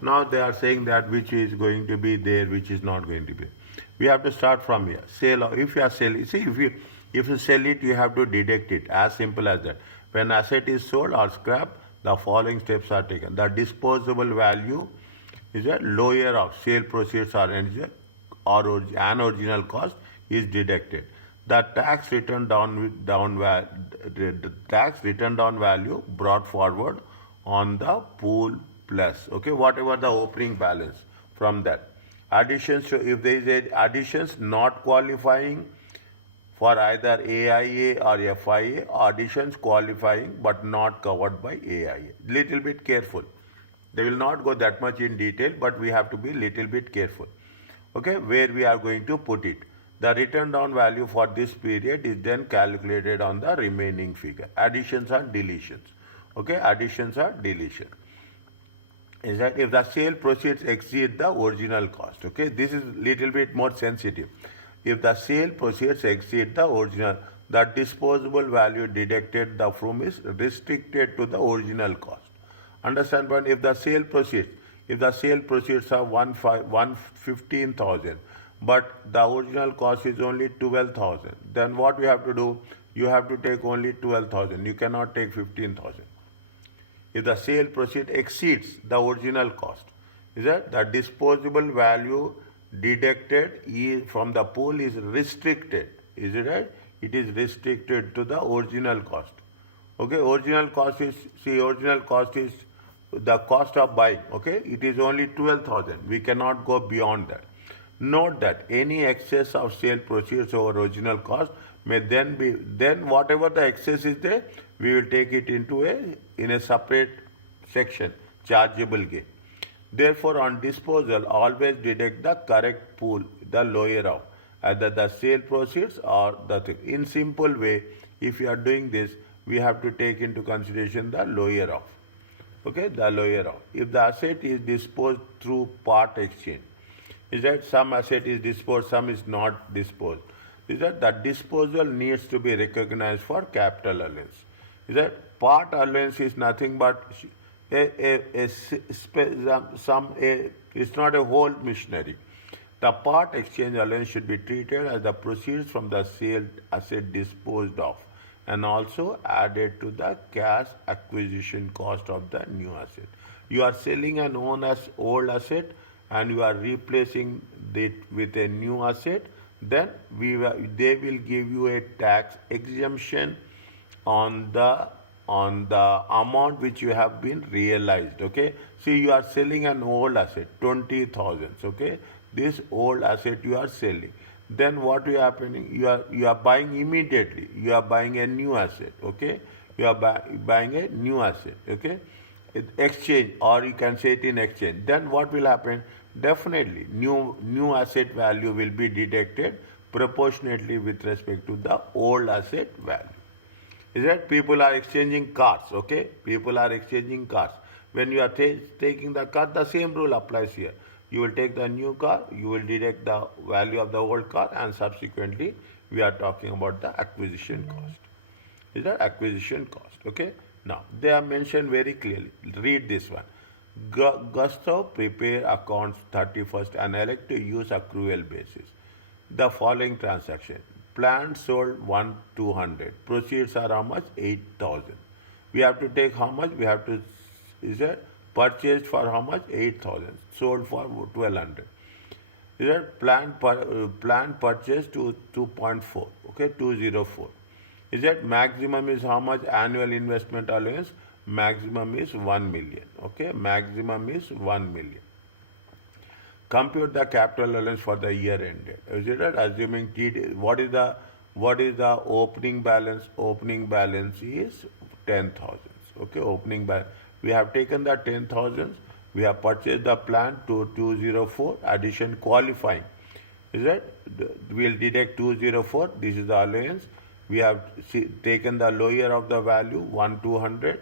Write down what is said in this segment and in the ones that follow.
Now they are saying that which is going to be there, which is not going to be. We have to start from here. Sale. If you are selling, see if you sell it, you have to deduct it. As simple as that. When asset is sold or scrapped, the following steps are taken. The disposable value is a lower of sale proceeds or an original cost is deducted. The tax return down value brought forward on the pool plus, okay, whatever the opening balance from that. Additions, so if there is a additions not qualifying for either AIA or FIA, additions qualifying but not covered by AIA. Little bit careful. They will not go that much in detail, but we have to be little bit careful. Okay, where we are going to put it. The written down value for this period is then calculated on the remaining figure. Additions and deletions. Okay, additions or deletion. Is that if the sale proceeds exceed the original cost. Okay, this is little bit more sensitive. If the sale proceeds exceed the original, the disposable value deducted the from is restricted to the original cost. Understand point? If the sale proceeds are 115,000, but the original cost is only 12,000, then what you have to do? You have to take only 12,000. You cannot take 15,000. If the sale proceed exceeds the original cost, is that the disposable value deducted from the pool is restricted. Is it right? It is restricted to the original cost. Okay, original cost is, see, original cost is the cost of buying. Okay, it is only 12,000. We cannot go beyond that. Note that any excess of sale proceeds over original cost may then be, then whatever the excess is there, we will take it into in a separate section, chargeable gain. Therefore, on disposal, always deduct the correct pool, the lower of either the sale proceeds or the thing. In simple way, if you are doing this, we have to take into consideration the lower of. Okay, the lower of. If the asset is disposed through part exchange, is that some asset is disposed, some is not disposed. Is that the disposal needs to be recognized for capital allowance. Is that part allowance is nothing but it's not a whole machinery. The part exchange allowance should be treated as the proceeds from the sale asset disposed of and also added to the cash acquisition cost of the new asset. You are selling an old asset and you are replacing it with a new asset, then they will give you a tax exemption on the amount which you have been realized. Okay, see, you are selling an old asset 20,000. Okay, this old asset you are selling, then what is happening? You are buying immediately. You are buying a new asset. Okay, you are buying a new asset. Okay, exchange, or you can say it in exchange. Then what will happen? Definitely new asset value will be deducted proportionately with respect to the old asset value. Is that people are exchanging cars? Okay, people are exchanging cars. When you are taking the car, the same rule applies here. You will take the new car, you will deduct the value of the old car, and subsequently we are talking about the acquisition cost. Is that acquisition cost? Okay. Now they are mentioned very clearly. Read this one. Gustav prepare accounts 31st and elect to use accrual basis. The following transaction. Plant sold 1,200. Proceeds are how much? 8,000. We have to take how much? We have to, is it purchased for how much? 8,000. Sold for 1,200. Is it plant purchased to 2.4. Okay, 204. Is that maximum is how much? Annual investment allowance? Maximum is 1 million. Okay, maximum is 1 million. Compute the capital allowance for the year ended. Is it right? Assuming what is the opening balance? Opening balance is 10,000. Okay, opening balance. We have taken the 10,000. We have purchased the plant to 204. Addition qualifying. Is that we'll deduct 204. This is the allowance. We have taken the lower of the value 1,200.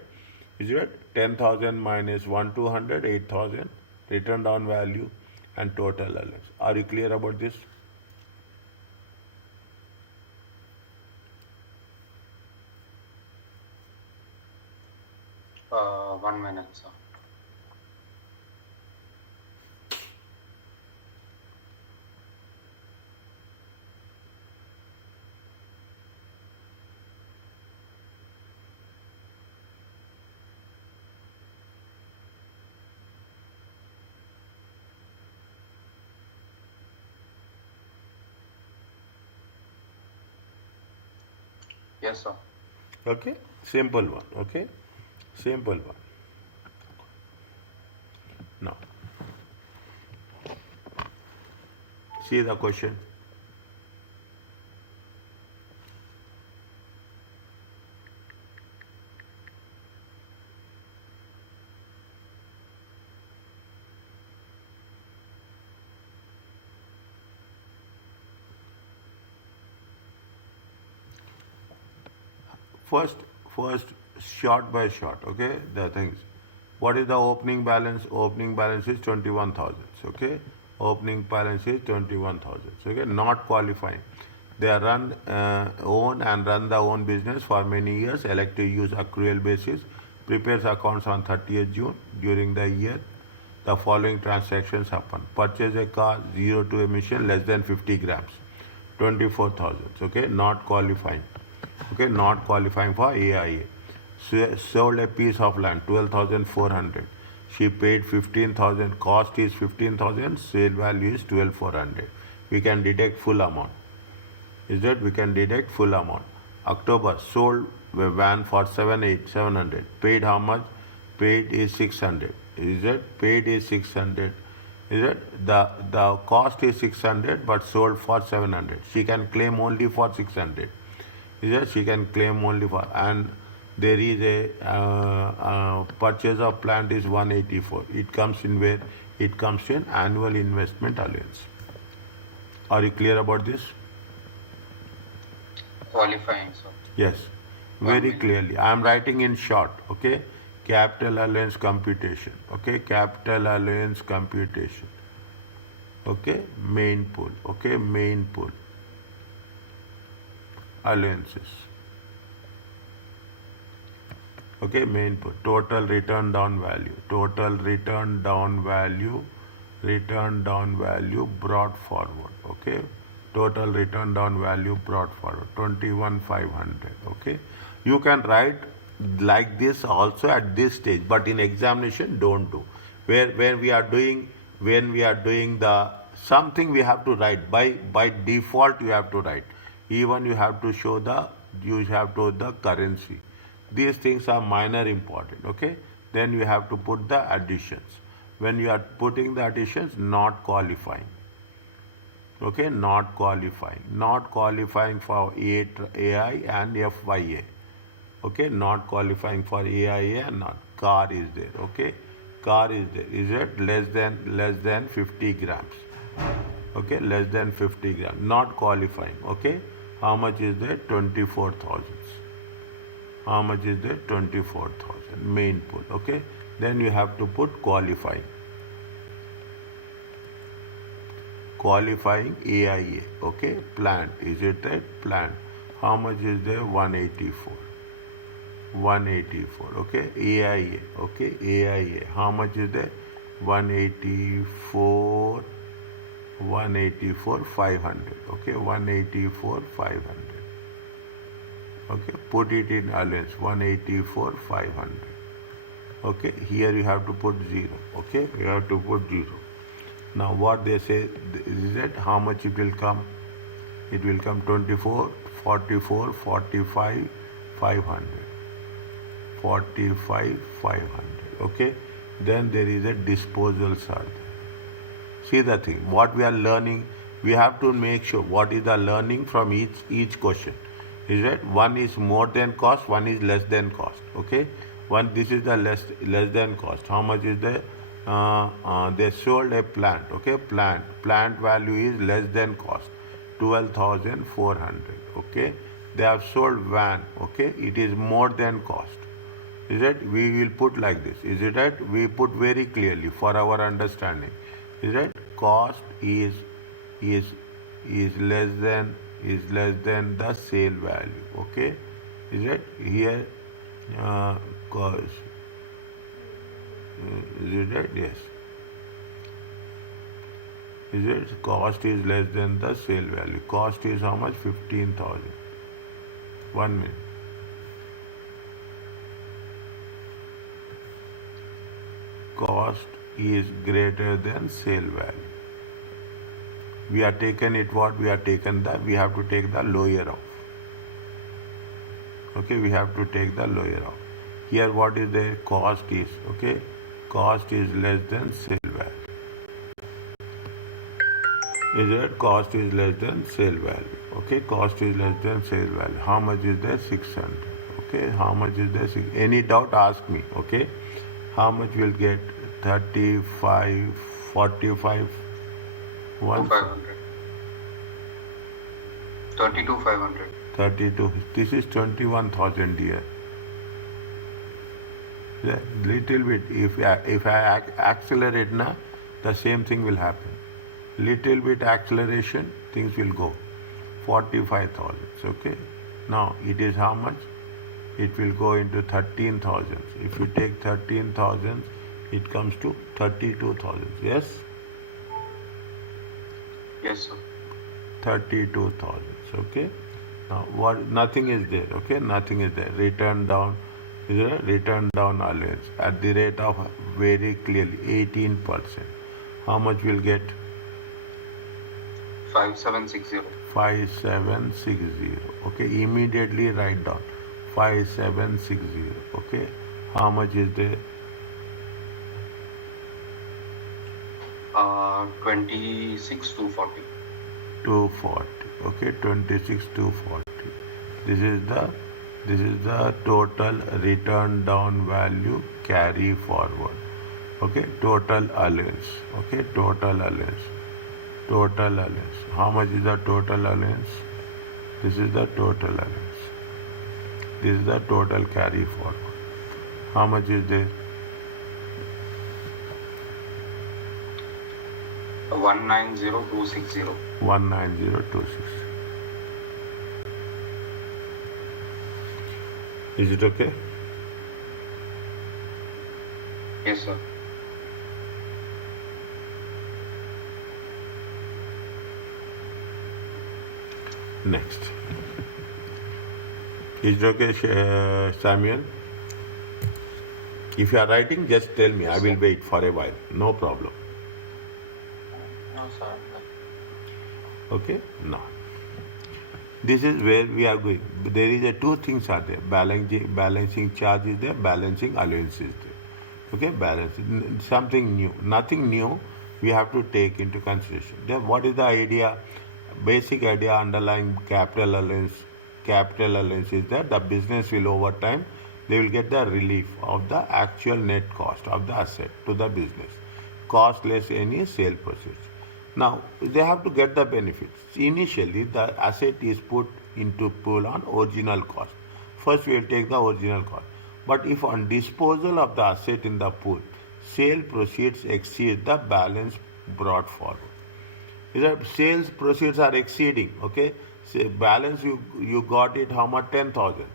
Is it 10,000 minus 1,200, 8,000. Return down value and total allowance. Are you clear about this? One minute, sir. Yes, sir. Okay, simple one. Okay, simple one. Now, see the question. First, first, short by short. Okay, the things. What is the opening balance? Opening balance is 21,000. Okay, opening balance is 21,000. Okay, not qualifying. They are own and run the own business for many years. Elect to use accrual basis. Prepares accounts on 30th June. During the year, the following transactions happen: purchase a car, 0 to emission, less than 50 grams, 24,000. Okay, not qualifying. Okay, not qualifying for AIA. Sold a piece of land, 12,400. She paid 15,000. Cost is 15,000. Sale value is 12,400. We can deduct full amount. Is that we can deduct full amount. October, sold a van for 700. Paid how much? Paid is 600. Is it? Paid is 600. Is it? The cost is 600 but sold for 700. She can claim only for 600. Is it? She can claim only for, and there is a purchase of plant is 184. It comes in where? It comes in annual investment allowance. Are you clear about this? Qualifying, sir. Yes, very clearly. I am writing in short. Okay, capital allowance computation. Okay, capital allowance computation. Okay, main pool. Okay, main pool. Allowances. Okay, main pool. Total return down value. Total return down value. Return down value brought forward. Okay, total return down value brought forward 21,500. Okay, you can write like this also at this stage, but in examination don't do. Where we are doing, when we are doing the something, we have to write by default. You have to write. Even you have to show the currency. These things are minor important. Okay, then you have to put the additions. When you are putting the additions, not qualifying. Okay, not qualifying for AI and FYA. Okay, not qualifying for AIA and not. Car is there. Okay, car is there. Is it less than 50 grams? Okay, less than 50 grams. Not qualifying. Okay, how much is there? 24,000. How much is there? 24,000. Main pool. Okay, then you have to put qualifying. Qualifying AIA. Okay, plant. Is it right? Plant. How much is there? 184. 184. Okay, AIA. Okay, AIA. How much is there? 184. 184 500. Okay, 184 500. Okay, put it in allowance. 184 500. Okay, here you have to put 0. Okay, you have to put 0. Now what they say is that how much it will come? It will come 24, 44, 45, 500. 45, 500. Okay, then there is a disposal charge. See the thing, what we are learning, we have to make sure what is the learning from each question. Is that one is more than cost, one is less than cost. Okay, one, this is the less than cost. How much is the they sold a plant. Okay, plant value is less than cost, 12,400. Okay, they have sold van. Okay, it is more than cost. Is it? We will put like this. Is it right? We put very clearly for our understanding. Is it? Cost is less than the sale value. Okay, is it? Here cost. Is it right? Yes. Is it? Cost is less than the sale value. Cost is how much? 15,000. 1 minute. Cost is greater than sale value. We are taken it what? We are taken the, we have to take the lower of. Okay, we have to take the lower out. Here what is the cost is, okay, cost is less than sale value. Is it cost is less than sale value? Okay, cost is less than sale value. How much is there? 600. Okay, how much is there? Any doubt, ask me. Okay, how much will get? 35, 45, 1, 500. 32,500. 32. This is 21,000 here. Yeah, little bit. If I accelerate now, the same thing will happen. Little bit acceleration, things will go. 45,000. Okay. Now it is how much? It will go into 13,000. If you take 13,000, it comes to 32,000. Yes. Yes, sir. 32,000. Okay. Now what? Nothing is there. Okay. Nothing is there. Return down. Is a return down allowance at the rate of very clearly 18%. How much will get? 5760. 5760. Okay, immediately write down 5760. Okay, how much is there? 26,240. 240. Okay, 26,240. This is the total return down value carry forward. Okay, total allowance. Okay, total allowance. Total allowance. How much is the total allowance? This is the total allowance. This is the total carry forward. How much is there? 190260. 19026. Is it okay? Yes, sir. Next. Is it okay, Samuel? If you are writing, just tell me. I will wait for a while. No problem. No, sir. Okay? Now, this is where we are going. There is two things are there. Balancing charge is there. Balancing allowance is there. Okay? Balancing. Something new. Nothing new we have to take into consideration. Then what is the idea? Basic idea underlying capital allowance is that the business will over time they will get the relief of the actual net cost of the asset to the business, cost less any sale proceeds. Now they have to get the benefits. Initially the asset is put into pool on original cost. First we will take the original cost. But if on disposal of the asset in the pool, sale proceeds exceed the balance brought forward. Sales proceeds are exceeding, okay? Say balance you got it how much? 10,000.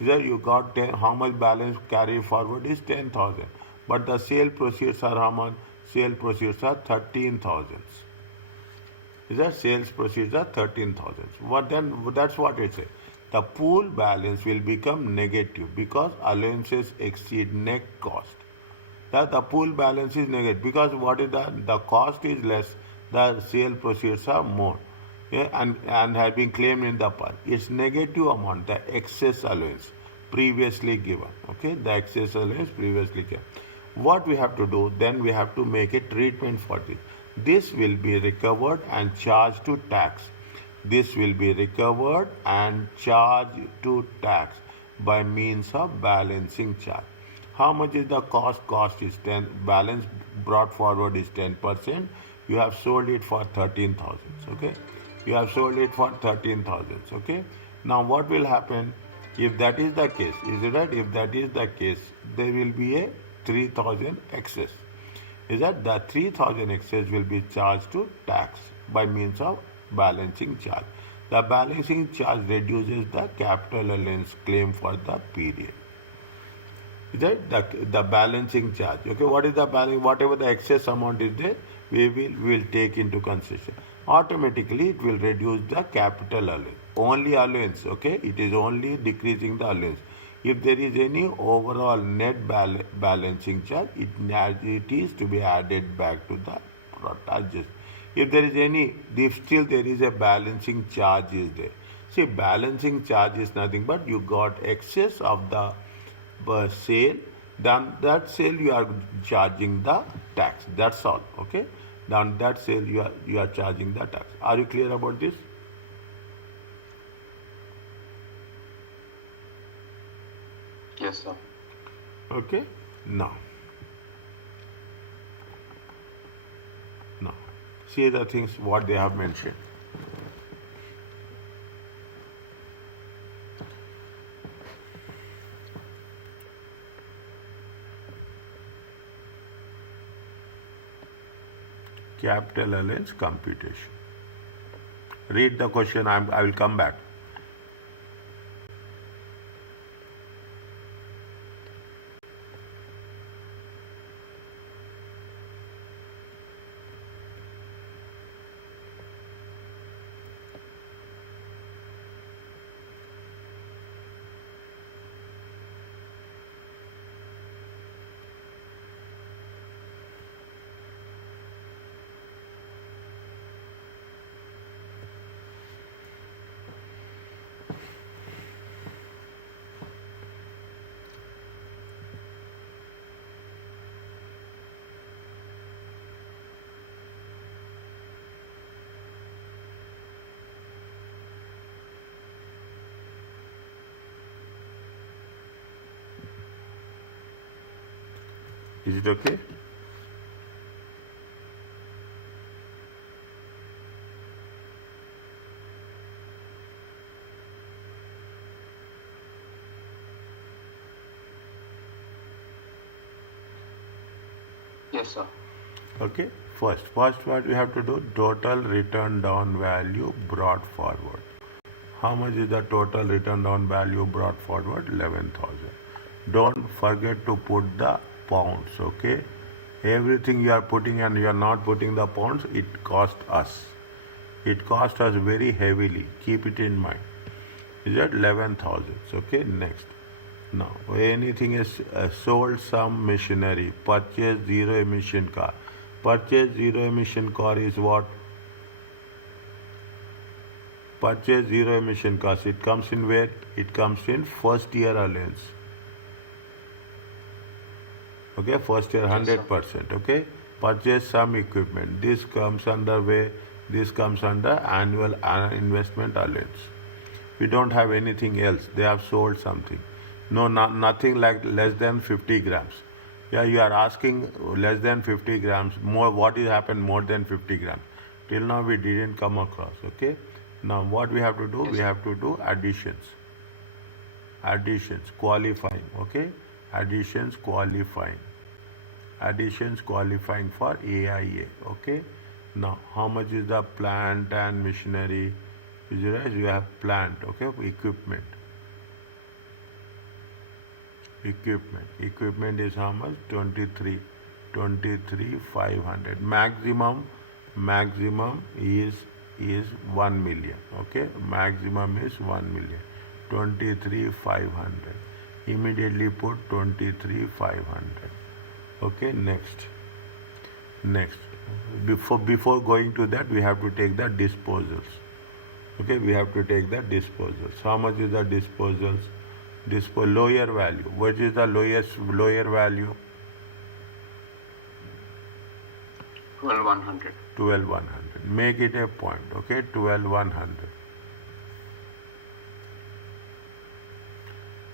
You got how much balance carry forward is 10,000. But the sale proceeds are how much? Sale proceeds are 13,000. Sales proceeds are 13,000. What then? That's what it says. The pool balance will become negative because allowances exceed net cost. That the pool balance is negative because what is the cost is less, the sale proceeds are more, yeah, and have been claimed in the past. It's negative amount, the excess allowance previously given. Okay, the excess allowance previously given. What we have to do, then we have to make a treatment for this. This will be recovered and charged to tax. This will be recovered and charged to tax by means of balancing charge. How much is the cost? Cost is 10. Balance brought forward is 10%. You have sold it for 13,000. Okay. You have sold it for 13,000. Okay. Now what will happen if that is the case? Is it right? If that is the case, there will be a 3,000 excess. Is that the 3,000 excess will be charged to tax by means of balancing charge. The balancing charge reduces the capital allowance claim for the period. Is that the balancing charge? Okay, what is the balance? Whatever the excess amount is there, we will take into consideration. Automatically, it will reduce the capital allowance. Only allowance. Okay, it is only decreasing the allowance. If there is any overall net balancing charge, it is to be added back to the charges. If there is any, if still there is a balancing charge is there. See, balancing charge is nothing but you got excess of the sale, then that sale you are charging the tax. That's all. Okay. Then that sale you are charging the tax. Are you clear about this? Yes, sir. Okay. Now, see the things what they have mentioned. Capital allowance computation. Read the question. I will come back. Is it okay? Yes, sir. Okay. First what we have to do, total return down value brought forward. How much is the total return down value brought forward? 11,000. Don't forget to put the pounds. Okay. Everything you are putting and you are not putting the pounds, it cost us. It cost us very heavily. Keep it in mind. Is that 11,000? Okay. Next. Now, anything is sold some machinery, purchase zero emission car. Purchase zero emission car is what? Purchase zero emission cars. It comes in where? It comes in first year allowance. Okay, first year 100%. Okay, purchase some equipment. This comes under where? This comes under annual investment allowance. We don't have anything else. They have sold something. No, nothing like less than 50 grams. Yeah, you are asking less than 50 grams. More, what will happen more than 50 grams? Till now we didn't come across. Okay. Now what we have to do? We have to do additions. Additions, qualifying. Okay. Additions, qualifying. Additions, qualifying for AIA. Okay. Now how much is the plant and machinery? You have plant. Okay. Equipment. Equipment is how much? 23,500. Maximum is 1 million. Okay, maximum is 1 million. 23,500. Immediately put 23,500. Okay, next. Before going to that, we have to take the disposals. Okay, we have to take the disposals. How much is the disposals? Lower value. What is the lower value? 12,100. 12,100. Make it a point. Okay, 12,100.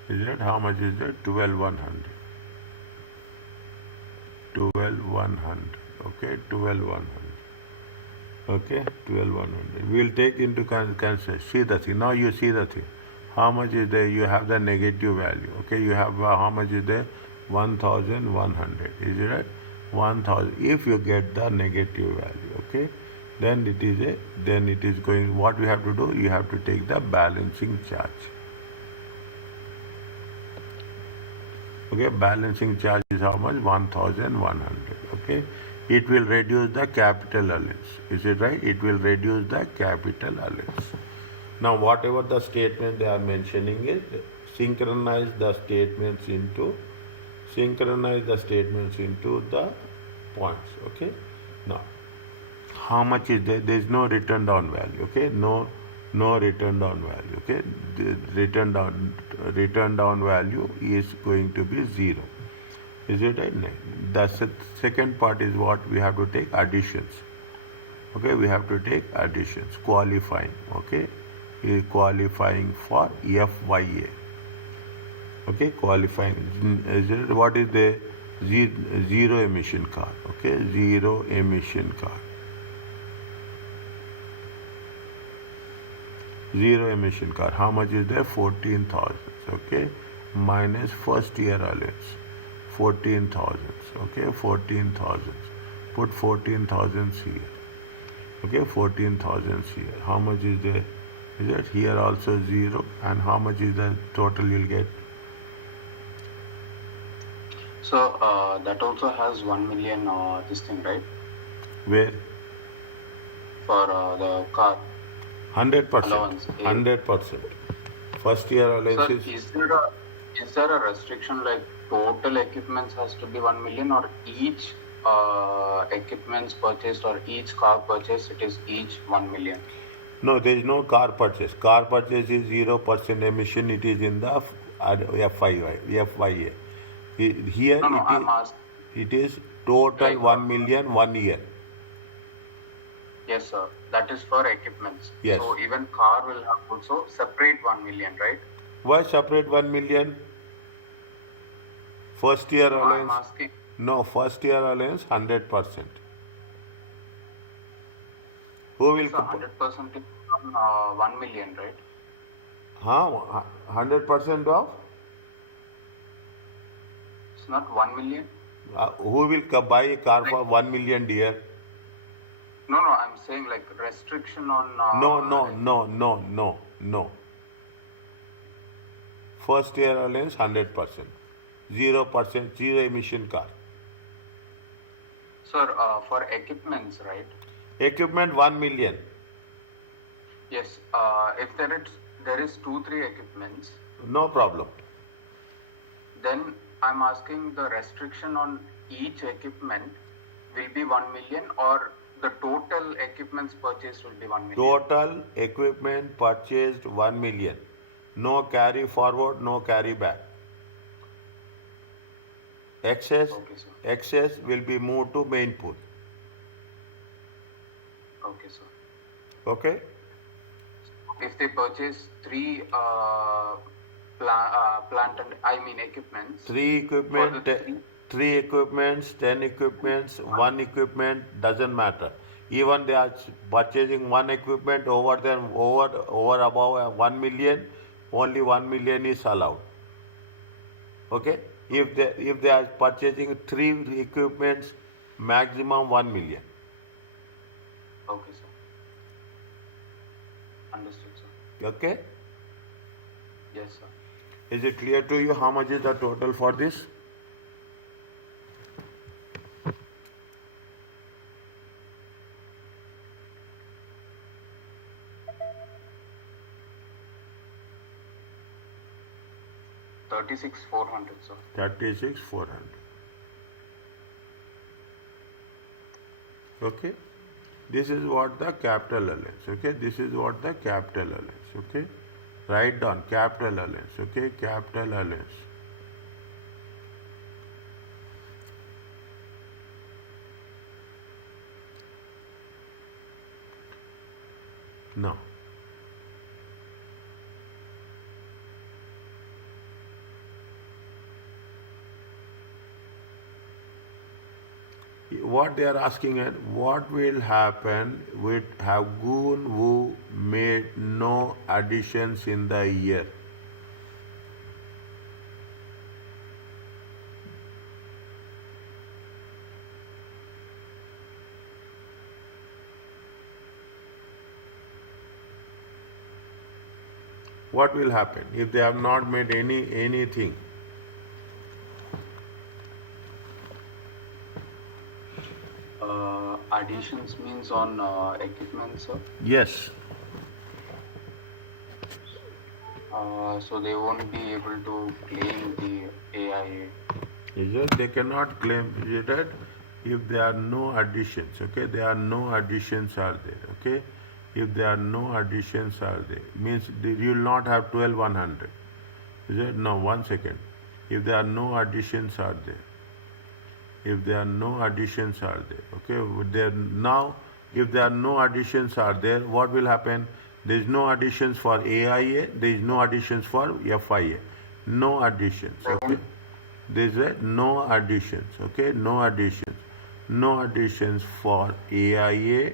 Is it? How much is it? 12,100. 12,100. Okay, 12,100. Okay, 12,100. We'll take into consideration. See the thing. Now you see the thing. How much is there? You have the negative value. Okay, you have how much is there? 1,100. Is it right? 1,000. If you get the negative value, okay, then it is going. What we have to do? You have to take the balancing charge. Okay, balancing charge is how much? 1,100. Okay, it will reduce the capital allowance. Is it right? It will reduce the capital allowance. Now, whatever the statement they are mentioning is synchronize the statements into the points. Okay. Now, how much is there? There is no return down value. Okay. No No return down value. Okay, the return down value is going to be 0. Is it right? No. The second part is what we have to take additions. Okay, we have to take additions, qualifying. Okay, is qualifying for FYA. Okay, qualifying. Is it, what is the zero emission car? Okay, zero emission car. Zero emission car. How much is there? 14,000. Okay, minus first year allowance. 14,000. Okay, 14,000. Put 14,000 here. Okay, 14,000 here. How much is there? Is it here also 0? And how much is the total you'll get? So that also has 1 million this thing, right? Where? For the car 100%. allowance. 100%. First year allowance So is there a restriction like total equipments has to be 1 million, or each equipments purchased or each car purchased, it is each 1 million? No, there is no car purchase. Car purchase is 0% emission. It is in the FYA. Here No, I'm asking. it is total Like, 1 million 1 year. Yes, sir. That is for equipments. Yes. So even car will have also separate 1 million, right? Why separate 1 million? First year No, I'm allowance. asking. No, first year allowance 100%. Who will? So 100% is on 1 million, right? Huh? 100% of? It's not 1 million. Who will buy a car for 1 million, dear? No, I'm saying like restriction on. No. First year allowance 100%. 0%, zero emission car. Sir, for equipments, right? Equipment 1 million. Yes. If there is 2-3 equipments, No problem. then I'm asking the restriction on each equipment will be 1 million, or the total equipments purchased will be 1 million. Total equipment purchased 1 million. No carry forward, no carry back. Excess, Okay, sir. excess will be moved to main pool. Okay, sir. Okay? If they purchase 3 plant and equipments. Three equipment, For the three equipments, 10 equipments, one equipment, doesn't matter. Even they are purchasing one equipment over above 1 million, only 1 million is allowed. Okay? If they are purchasing 3 equipments, maximum 1 million. Okay, sir. Understood, sir. Okay? Yes, sir. Is it clear to you how much is the total for this? $36,400, sir. 36,400. Okay? This is what the capital allowance. Okay? This is what the capital allowance. Okay? Write down capital allowance. Okay? Capital allowance. Now, what they are asking at what will happen with Hagun who made no additions in the year? What will happen if they have not made anything? Additions means on equipment, sir. Yes. So they won't be able to claim the AIA. Is it? They cannot claim that if there are no additions. Okay, there are no additions are there. Okay, if there are no additions are there, means you will not have 12,100. Is it? No, 1 second. If there are no additions are there, if there are no additions are there, okay, there now, if there are no additions are there, what will happen? There is no additions for AIA, there is no additions for FIA, no additions, okay. There is no additions, okay, no additions, no additions for AIA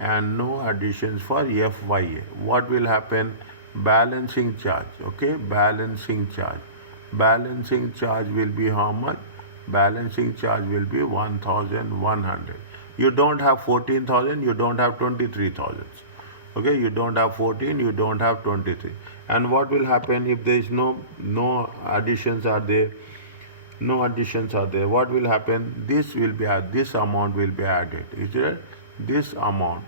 and no additions for FYA. What will happen? Balancing charge, okay, balancing charge. Balancing charge will be how much? Balancing charge will be 1,100. You don't have 14,000, you don't have 23,000. Okay, you don't have 14, you don't have 23. And what will happen if there is no additions are there? No additions are there. What will happen? This will be this amount will be added. Is it? This amount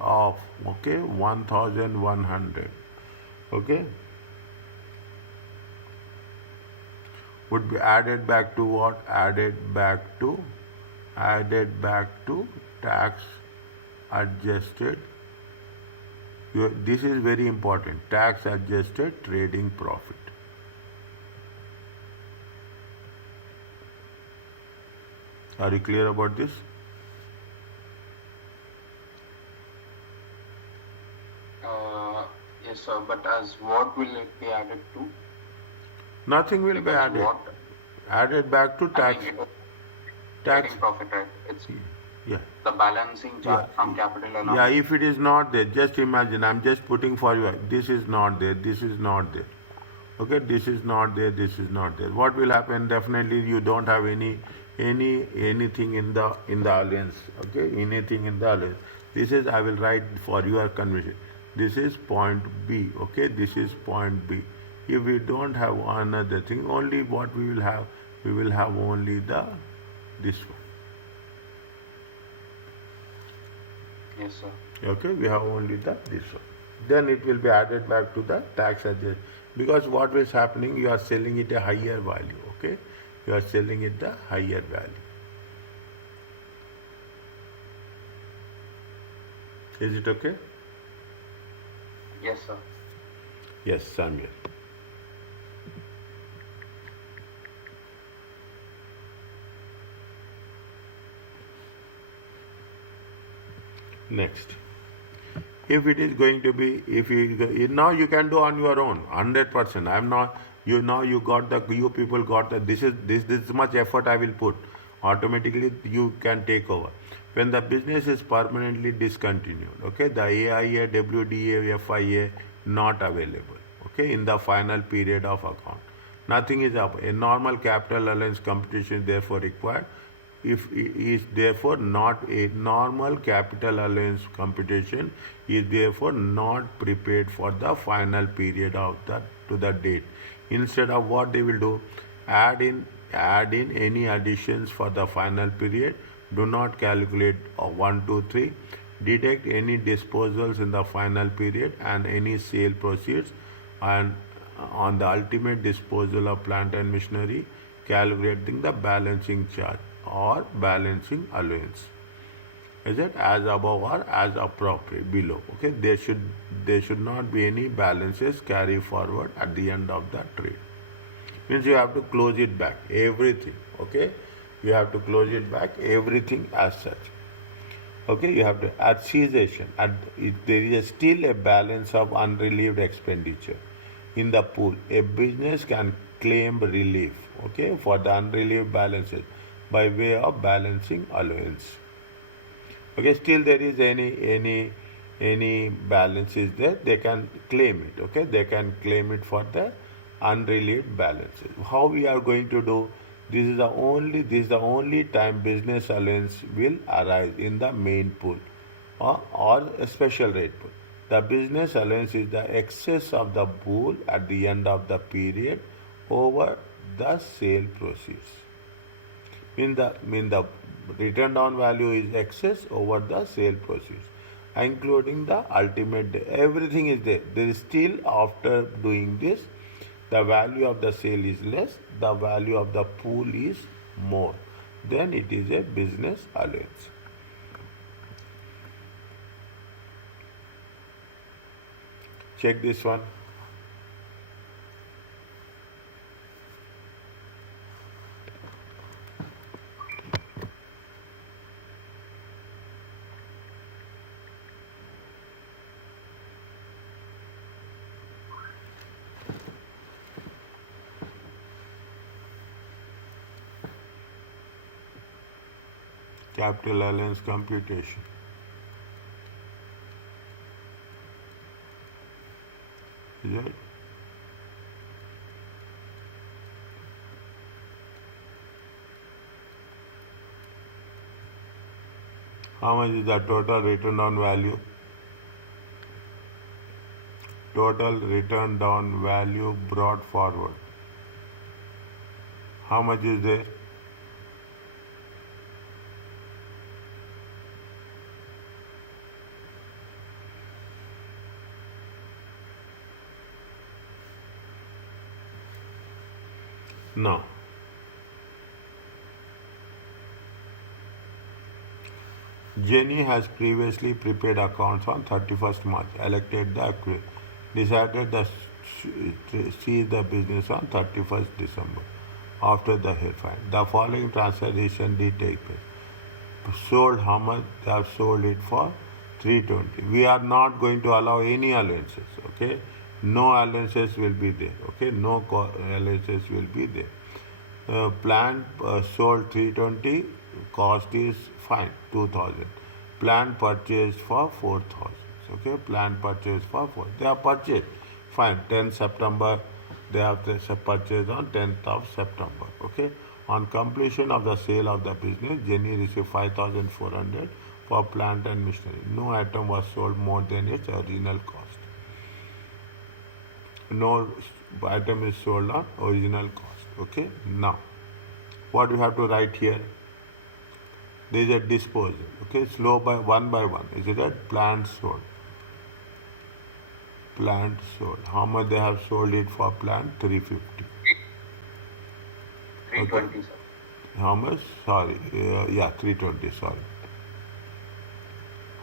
of, okay, 1,100, okay, would be added back to what? Added back to tax adjusted. This is very important. Tax adjusted trading profit. Are you clear about this? Yes, sir. But as what will it be added to? Nothing will be Because added. what? Added back to tax. I mean, Tax. trading profit, right? It's Yeah. the balancing charge Yeah. from capital allowance. Yeah, if it is not there, just imagine, I'm just putting for you, this is not there, this is not there. Okay, this is not there, this is not there. What will happen? Definitely you don't have anything in the allowance. Okay, anything in the allowance. This is, I will write for your convenience. This is point B. Okay, this is point B. If we don't have another thing, only what we will have only this one. Yes, sir. Okay, we have only this one. Then it will be added back to the tax adjust. Because what is happening, you are selling it a higher value. Okay, you are selling it the higher value. Is it okay? Yes, sir. Yes, Samuel. Next, if it is going to be, if you now you can do on your own, 100%. I'm not. You got you people got this much effort I will put. Automatically you can take over. When the business is permanently discontinued, okay, the AIA, WDA, FIA not available. Okay, in the final period of account, nothing is up. A normal capital allowance computation is therefore required. If is therefore not a normal capital allowance computation is therefore not prepared for the final period of to the date. Instead of what they will do, add in any additions for the final period. Do not calculate 1, 2, 3. Deduct any disposals in the final period and any sale proceeds, and on the ultimate disposal of plant and machinery, calculating the balancing charge or balancing allowance. Is it as above or as appropriate below? Okay, there should not be any balances carry forward at the end of the trade. Means you have to close it back everything. Okay, you have to close it back everything as such. Okay, you have to at cessation. There is still a balance of unrelieved expenditure in the pool. A business can claim relief. Okay, for the unrelieved balances by way of balancing allowance. Okay, still there is any balance is there, they can claim it. Okay, they can claim it for the unrelieved balances. How we are going to do? This is the only time business allowance will arise in the main pool or a special rate pool. The business allowance is the excess of the pool at the end of the period over the sale proceeds. Mean the written down value is excess over the sale proceeds, including the ultimate day. Everything is there. There is still, after doing this, the value of the sale is less, the value of the pool is more. Then it is a business allowance. Check this one. Capital allowance computation. Is it? How much is the total written down value? Total written down value brought forward. How much is there? No. Jenny has previously prepaid accounts on 31st March, elected the accrual, decided to cease the business on 31st December after the hairfine. The following transaction did take place. Sold how much? They have sold it for 320. We are not going to allow any allowances, okay? No allowances will be there, okay? No allowances will be there. Plant sold 320, cost is fine, 2000. Plant purchased for 4000, okay? Plant purchased for 4. They have purchased, fine, 10 September, they have purchased on 10th of September, okay? On completion of the sale of the business, Jenny received 5400 for plant and machinery. No item was sold more than its original cost. No item is sold on original cost, okay? Now, what we have to write here? There is a disposal, okay? Slow by one. Is it that? Plant sold. Plant sold. How much they have sold it for plant? 350. 320, sir. How much? Sorry. 320, sorry.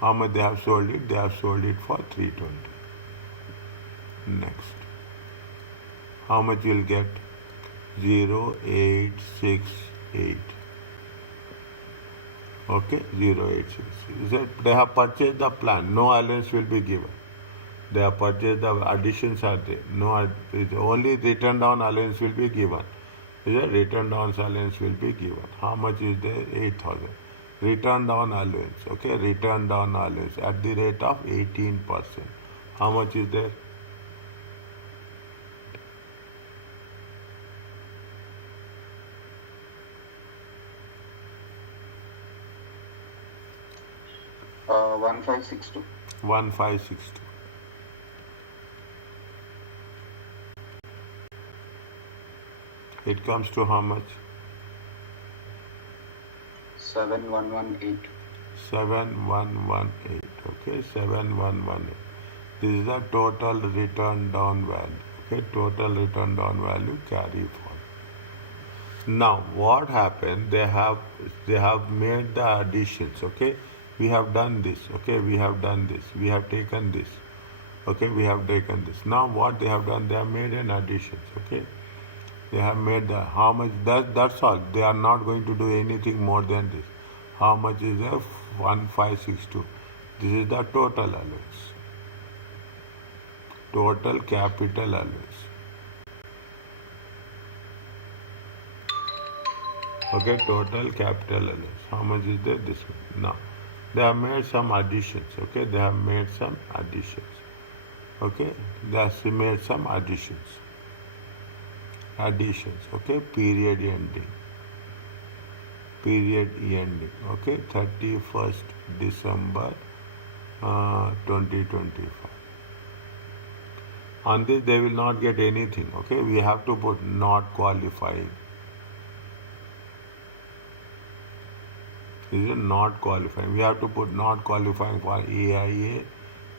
How much they have sold it? They have sold it for 320. Next. How much you will get? 0868. Okay, 0868. They have purchased the plant. No allowance will be given. They have purchased the additions are there. No, only written down allowance will be given. Written down allowance will be given. How much is there? 8000. Return down allowance. Okay, return down allowance at the rate of 18%. How much is there? Uh, 1562. 1562. It comes to how much? 7118. 7118. Okay, 7118. This is the total return down value. Okay, total return down value carry forward. Now, what happened? They have made the additions. Okay, we have done this. Okay, we have done this. We have taken this. Okay, we have taken this. Now, what they have done? They have made an additions. Okay. They have made the how much that's all. They are not going to do anything more than this. How much is the 1562? This is the total allowance. Total capital allowance. Okay, total capital allowance. How much is there? This one. Now, they have made some additions. Okay, they have made some additions. Okay, they have made some additions. Okay, period ending, okay, 31st December 2025. On this they will not get anything. Okay, we have to put not qualifying. This is not qualifying. We have to put not qualifying for AIA,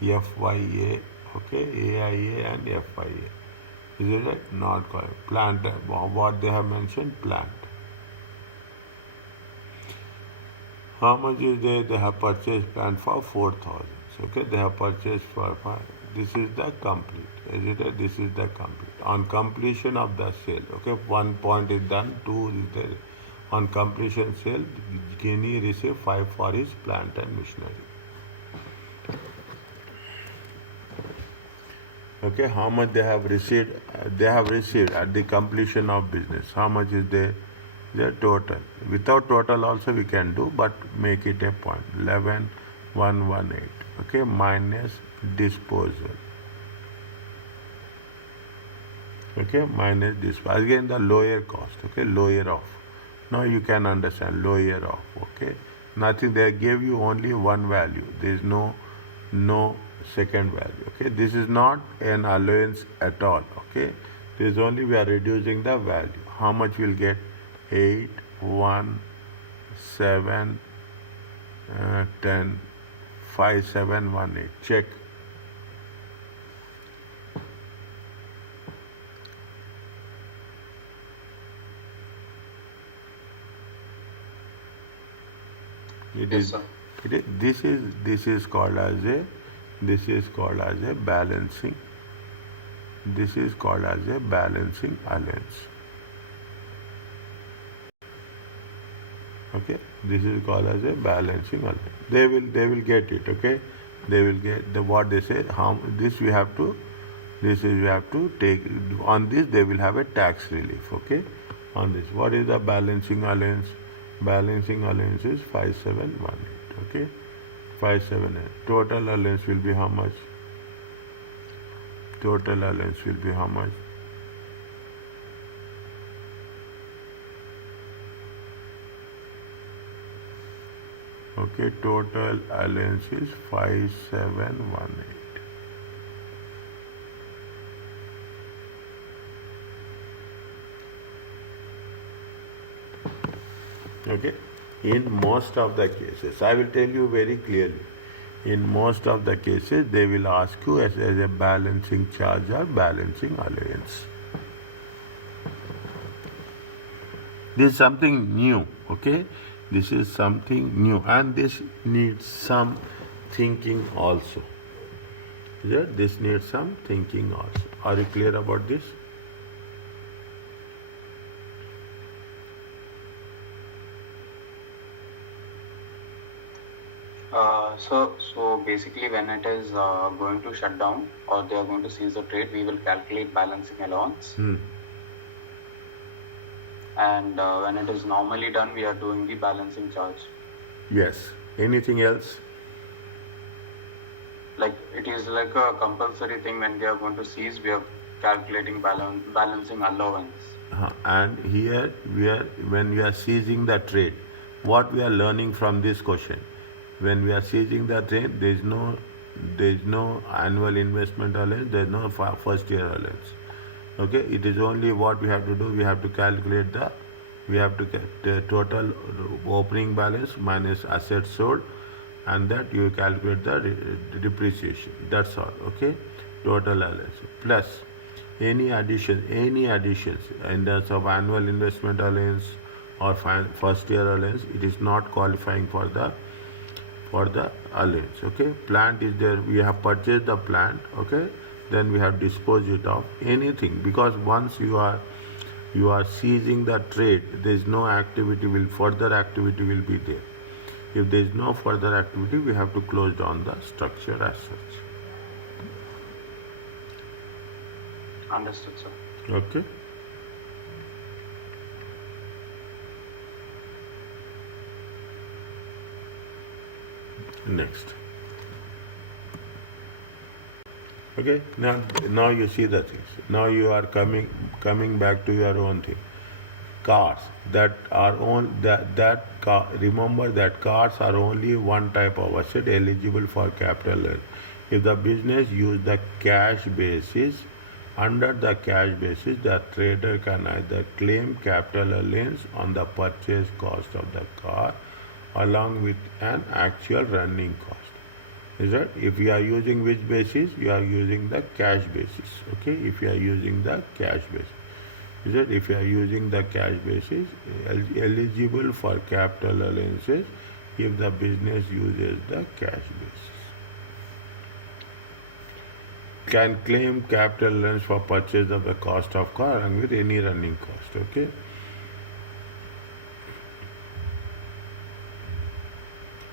FYA, okay, AIA and FIA. Is it right? Not qualifying. Plant, what they have mentioned? Plant. How much is there? They have purchased plant for 4000. Okay, they have purchased for this is the complete. Is it a, this is the complete. On completion of the sale, okay, 1 point is done, 2 is there. On completion sale, Guinea receive 5 for his plant and machinery. Okay, how much they have received? They have received at the completion of business. How much is their total? Without total also we can do, but make it a point. 11,118. Okay, minus disposal. Okay, minus disposal. Again the lower cost. Okay, lower off. Now you can understand lower off. Okay, nothing. They gave you only one value. There is no second value. Okay, this is not an allowance at all. Okay, this is only we are reducing the value. How much we'll get? 8, 1, 7, 10, 5, 7, 1, 8. Check. It Yes, is. sir. This is called as a balancing. This is called as a balancing allowance. Okay, this is called as a balancing allowance. They will get it. Okay, they will get the what they say. How this we have to. This is we have to take on this. They will have a tax relief. Okay, on this. What is the balancing allowance? Balancing allowance is 5718. Okay, 578. Total allowance will be how much? Total allowance will be how much? Okay, total allowance is 5718. Okay, in most of the cases, I will tell you very clearly. In most of the cases, they will ask you as a balancing charge or balancing allowance. This is something new, okay? This is something new, and this needs some thinking also. Yeah, this needs some thinking also. Are you clear about this? So basically, when it is going to shut down or they are going to cease the trade, we will calculate balancing allowance. And when it is normally done, we are doing the balancing charge. Yes. Anything else? Like it is like a compulsory thing when we are going to cease, we are calculating balancing allowance. And here when we are seizing the trade, what we are learning from this question? When we are seizing the trade, there is no annual investment allowance, there is no first year allowance. Okay, it is only what we have to do. We have to calculate the total opening balance minus assets sold, and that you calculate the depreciation. That's all. Okay, total allowance plus any additions in terms of annual investment allowance or first year allowance. It is not qualifying for the allowance. Okay, plant is there. We have purchased the plant. Okay, then we have disposed it of anything, because once you are seizing the trade, there is no further activity will be there. If there is no further activity, we have to close down the structure as such. Understood, sir. Okay. Next. Okay. Now you see the things. Now you are coming back to your own thing. Cars that are remember that cars are only one type of asset eligible for capital loan. If the business use the cash basis, under the cash basis, the trader can either claim capital allowance on the purchase cost of the car along with an actual running cost. Is that if you are using which basis? You are using the cash basis. Okay, if you are using the cash basis. Is that if you are using the cash basis, eligible for capital allowances if the business uses the cash basis. can claim capital allowance for purchase of the cost of car along with any running cost. Okay.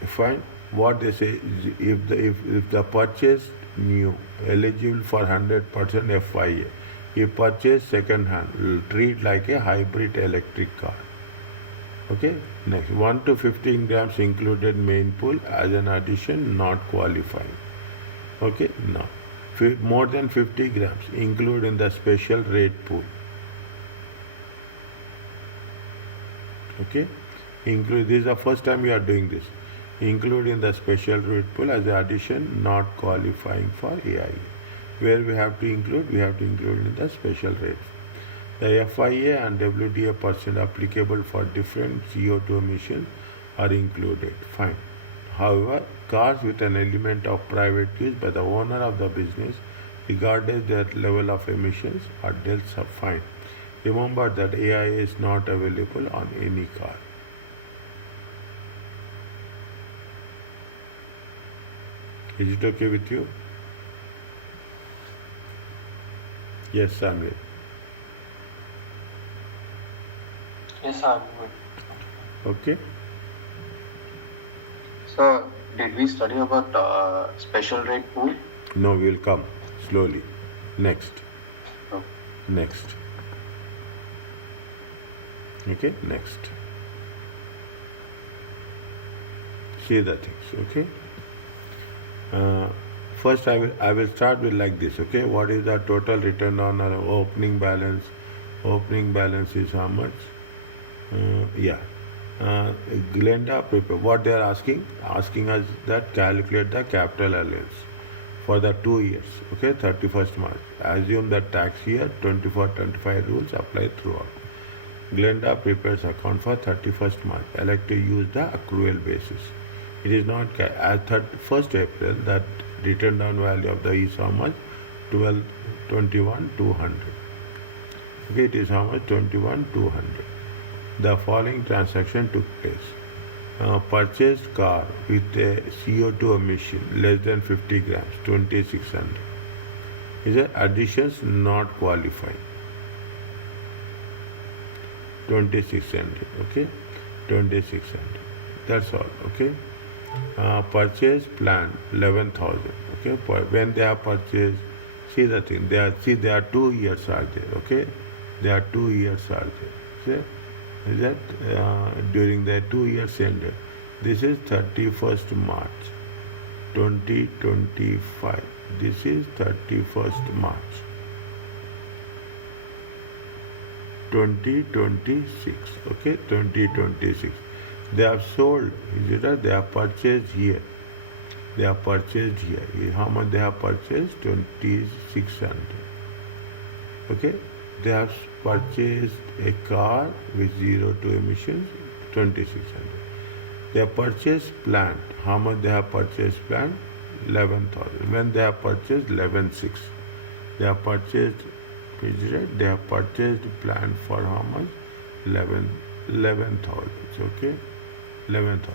Fine. What they say is if the purchase new eligible for 100% FIA, if purchase second hand, will treat like a hybrid electric car. Okay. Next, 1 to 15 grams included main pool as an addition, not qualifying. Okay. Now, more than 50 grams include in the special rate pool. Okay. Include, this is the first time you are doing this. Include in the special rate pool as an addition, not qualifying for AIA. Where we have to include in the special rate. The FIA and WDA percent applicable for different CO2 emissions are included. Fine. However, cars with an element of private use by the owner of the business, regardless their level of emissions, are dealt fine. Remember that AIA is not available on any car. Is it okay with you? Yes, Samuel. Yes, I'm good. Okay. So, did we study about special rate pool? No, we'll come slowly. Next. Oh. Next. Okay, next. See the things, okay? First, I will start with like this, okay? What is the total return on our opening balance? Opening balance is how much? Glenda, prepare. What they are asking us that calculate the capital allowance for the 2 years, okay? 31st March. Assume that tax year 24-25 rules apply throughout. Glenda prepares account for 31st March. Elect to use the accrual basis. It is not as 1st April that written down value of the is how much? 21,200. Okay, it is how much? 21,200. The following transaction took place. Purchased car with a CO2 emission less than 50 grams, 2,600. Is it additions not qualifying? 2,600. Okay, 2,600. That's all. Okay. Purchase plan 11,000. Okay, when they have purchased, see the thing. There are 2 years are there. Okay, there are 2 years are there. See, is that during the 2 years ended? This is 31st March 2025. This is 31st March 2026. Okay, 2026. They have sold, is it right? They have purchased here. They have purchased here. How much they have purchased? 2,600. Okay? They have purchased a car with CO2 emissions, 2,600. They have purchased plant. How much they have purchased plant? 11,000. When they have purchased 11,600. They have purchased, is it right? They have purchased plant for how much? 11,000. Okay? 11,000.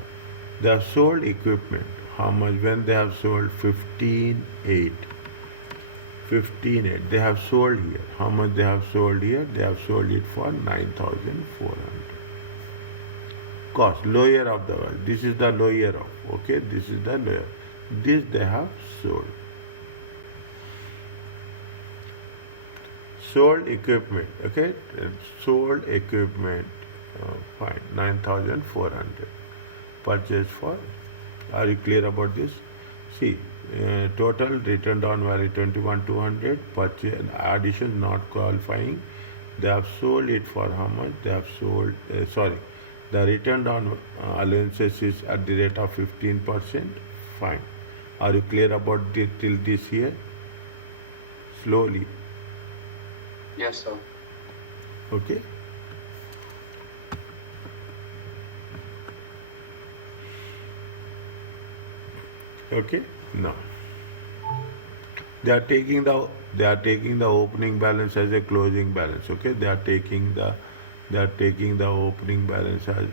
They have sold equipment. How much? When they have sold 15,800. 15,800. They have sold here. How much they have sold here? They have sold it for 9,400. Cost. Lower of the world. This is the lower of. Okay? This is the lower. This they have sold. Sold equipment. Okay? Sold equipment. Fine. 9,400. Purchase for. Are you clear about this? See, total return down value 21,200. Purchase addition not qualifying. They have sold it for how much? They have sold. The return down allowances is at the rate of 15%. Fine. Are you clear about it till this here? Slowly. Yes, sir. Okay. Okay. Now they are taking the opening balance as a closing balance. Okay. They are taking the opening balance as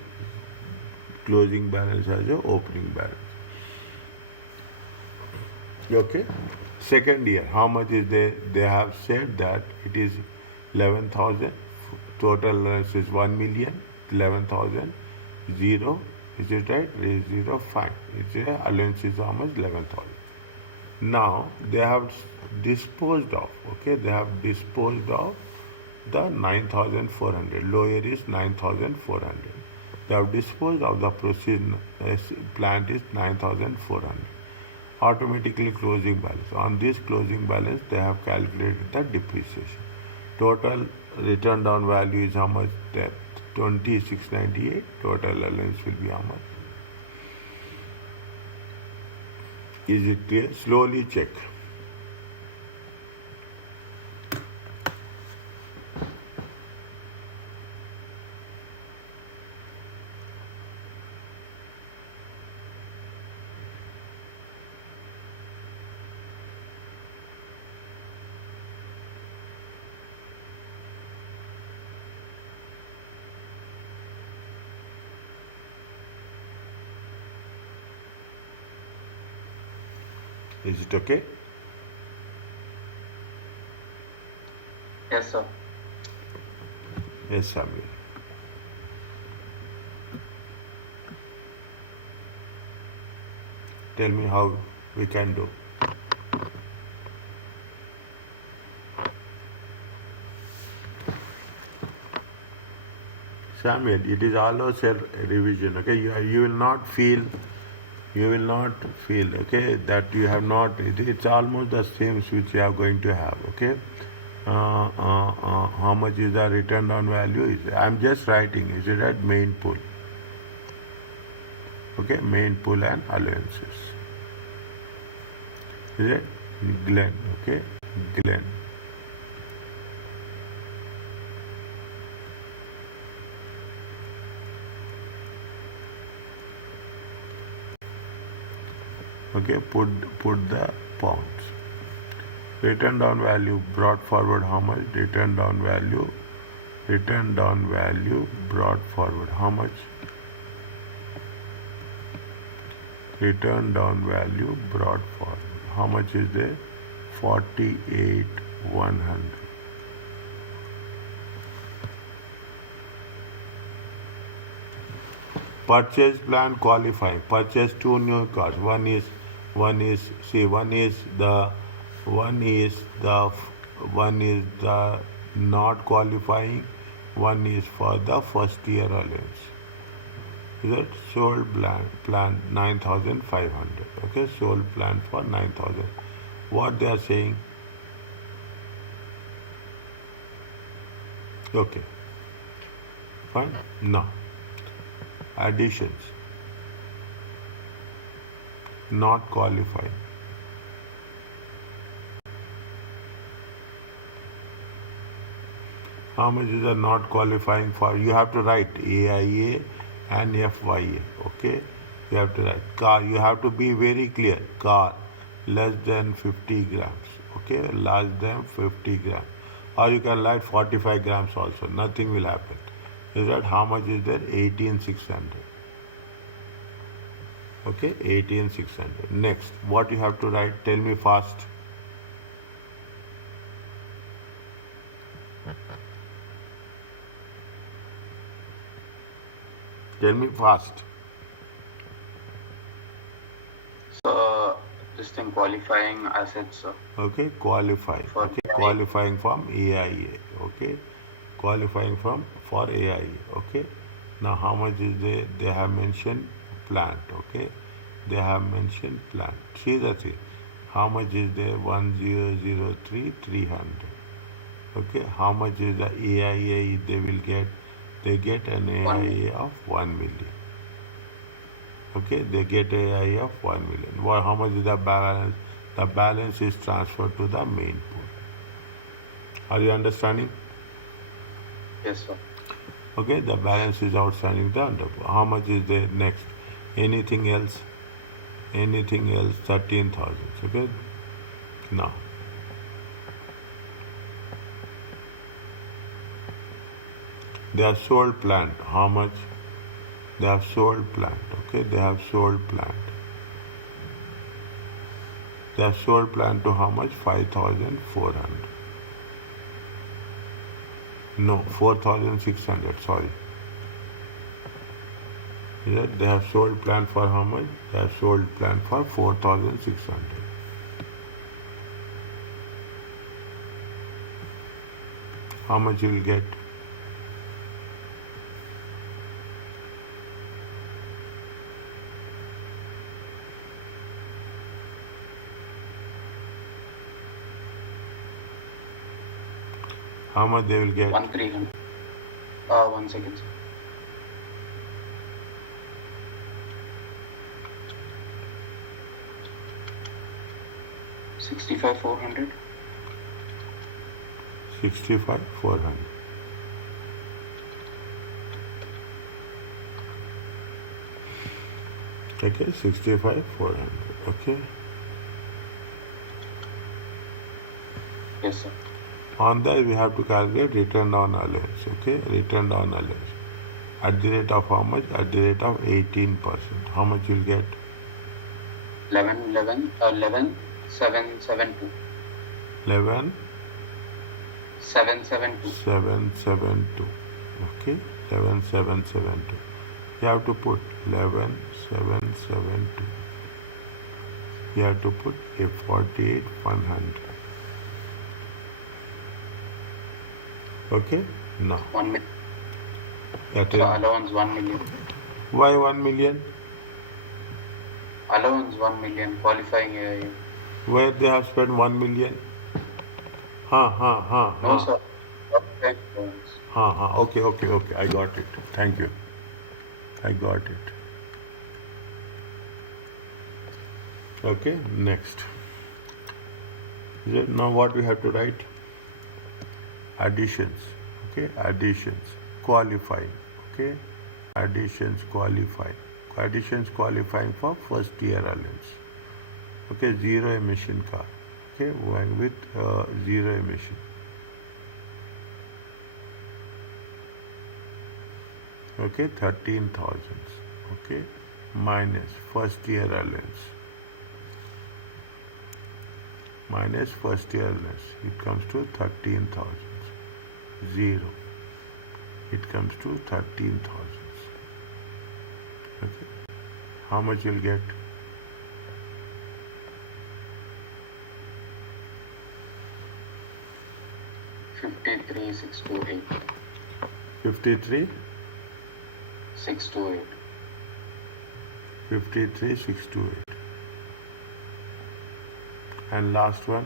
closing balance as a opening balance. Okay. Second year, how much is they? They have said that it is 11,000. Total allowance is 1 million. 11,000. Zero. Is it right? Zero. Fine. It's allowance is how much? 11,000. Now they have disposed of. Okay, they have disposed of the 9,400. Lower is 9,400. They have disposed of the proceed plant is 9,400. Automatically closing balance. On this closing balance, they have calculated the depreciation. Total return down value is how much? That 2698. Total allowance will be how much? Is it clear? Slowly check. Is it okay? Yes, sir. Yes, Samuel. Tell me how we can do. Samuel, it is always a revision, okay? You will not feel, okay, that you have not, it's almost the same which you are going to have, okay? How much is the return on value? I'm just writing, is it right? Main pool. Okay, main pool and allowances. Is it? Glen, okay? Glen. Okay, put the pounds. Return down value brought forward how much? Return down value brought forward how much? Return down value brought forward. How much is there? 48,100. Purchase plan qualifying. Purchase two new cars. One is the not qualifying. One is for the first year allowance. Is that sold plan 9,500. Okay, sold plan for 9,000. What they are saying? Okay, fine. Now, additions. Not qualifying. How much is the not qualifying for? You have to write AIA and FYA. Okay, you have to write car. You have to be very clear. Car less than 50 grams. Okay, less than 50 grams. Or you can write 45 grams also. Nothing will happen. Is that how much is there? 18,600. Okay, 18,600. Next, what you have to write? Tell me fast. Tell me fast. So, this thing qualifying assets, sir. Okay, qualifying. Okay, qualifying from AIA. Okay, qualifying for AIA. Okay, now how much is there? They have mentioned plant. Okay, they have mentioned plant. See the thing. How much is there? 1,003,300. Okay, how much is the AIA they will get? They get an AIA of 1 million. Okay, they get AIA of 1 million. Well, how much is the balance? The balance is transferred to the main pool. Are you understanding? Yes, sir. Okay, the balance is outstanding the underpool. How much is there next? Anything else? Anything else? 13,000. Okay, now. They have sold plant. How much? They have sold plant. Okay, they have sold plant. They have sold plan to how much? 5,400. No, 4,600, sorry. They have sold plan for how much? They have sold plan for 4,600. How much you will get? How much they will get? 1,300. 1 second, sir. $65,400. 65,400. Okay, 65,400. Okay. Yes, sir. On that, we have to calculate return on allowance. Okay, return on allowance. At the rate of how much? At the rate of 18%. How much you'll get? 11,772. 11, 772. 772. Okay, 11,772. You have to put 11,772. You have to put a 48,100. Okay, now. 1 million. That So is, allowance 1 million. why 1 million? Allowance 1 million. Qualifying area. Where they have spent 1 million? No, sir. Qualifying allowance. Okay, I got it. Thank you. I got it. Okay, next. Now what we have to write? Additions. Okay, additions. Qualifying. Okay, additions qualifying. Additions qualifying for first year allowance. Okay, zero emission car. Okay, one with zero emission. Okay, 13,000. Okay, minus first year allowance. Minus first year allowance. It comes to 13,000. Zero. It comes to 13,000. Okay. How much you'll get? 53,628. 53, 628. 53,628. And last one?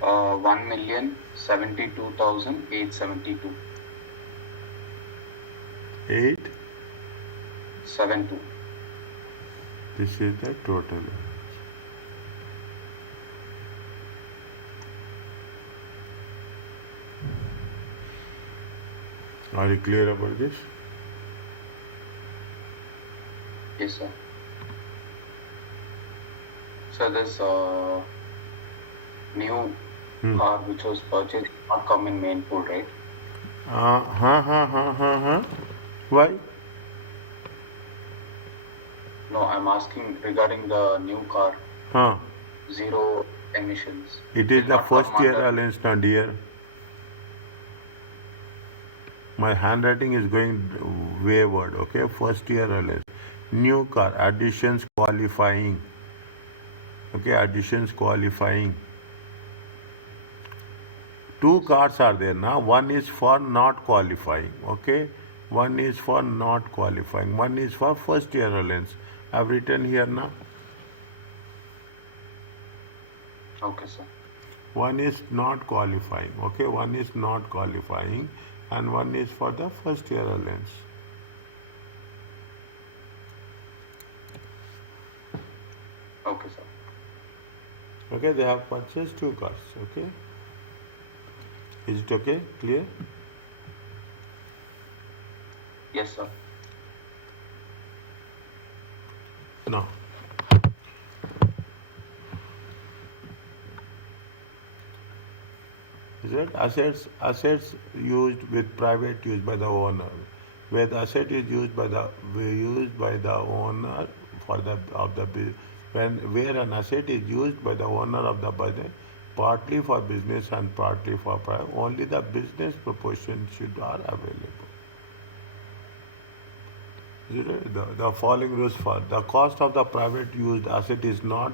Uh, 1,072,872. 8. 72. This is the total. Are you clear about this? Yes, sir. So this new car which was purchased not come in main pool, right? Why? No, I'm asking regarding the new car, Huh. zero emissions. It is Will the not first come year under- allowance, now, dear. My handwriting is going wayward, okay? First year allowance. New car, additions qualifying. Okay, additions qualifying. Two cars are there now. One is for not qualifying, okay? One is for not qualifying. One is for first year allowance. I've written here now. Okay, sir. One is not qualifying, okay? One is not qualifying, and one is for the first year allowance. Okay, sir. Okay, they have purchased two cars, okay? Is it okay? Clear? Yes, sir. Now, Is it assets used with private use by the owner, where the asset is used by the owner for the of the when where an asset is used by the owner of the business partly for business and partly for private, only the business proportion should are available. The following rules for the cost of the private used asset is not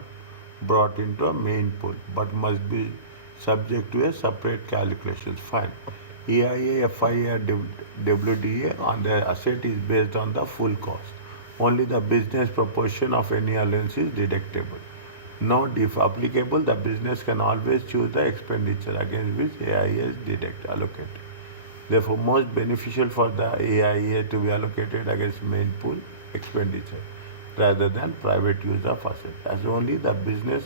brought into a main pool but must be subject to a separate calculation. Fine. EIA, FIA, WDA on the asset is based on the full cost. Only the business proportion of any allowance is deductible. Note, if applicable, the business can always choose the expenditure against which AIA is allocated. Therefore, most beneficial for the AIA to be allocated against main pool expenditure rather than private use of asset, as only the business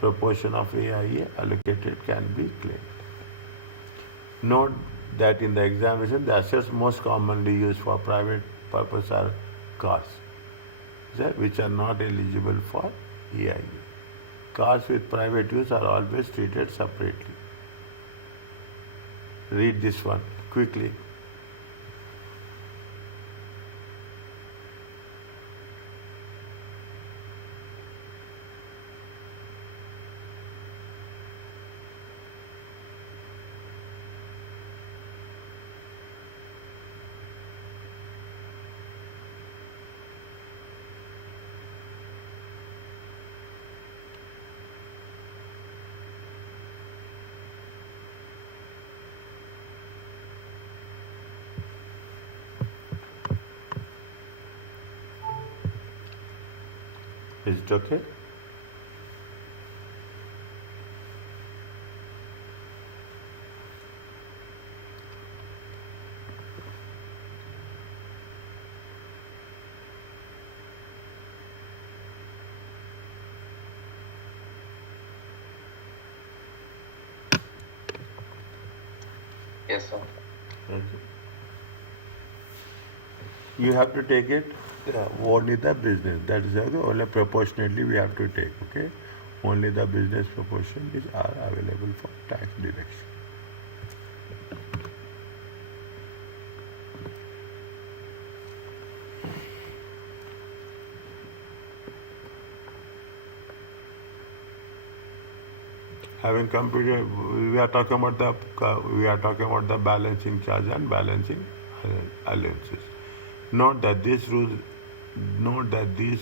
proportion of AIA allocated can be claimed. Note that in the examination, the assets most commonly used for private purpose are cars, which are not eligible for EIA. Cars with private use are always treated separately. Read this one quickly. Is it okay? Yes, sir. Okay. You have to take it only the business. That is only proportionately we have to take. Okay, only the business proportion is are available for tax deduction. Having computed, we are talking about the balancing charge and balancing allowances. Note that these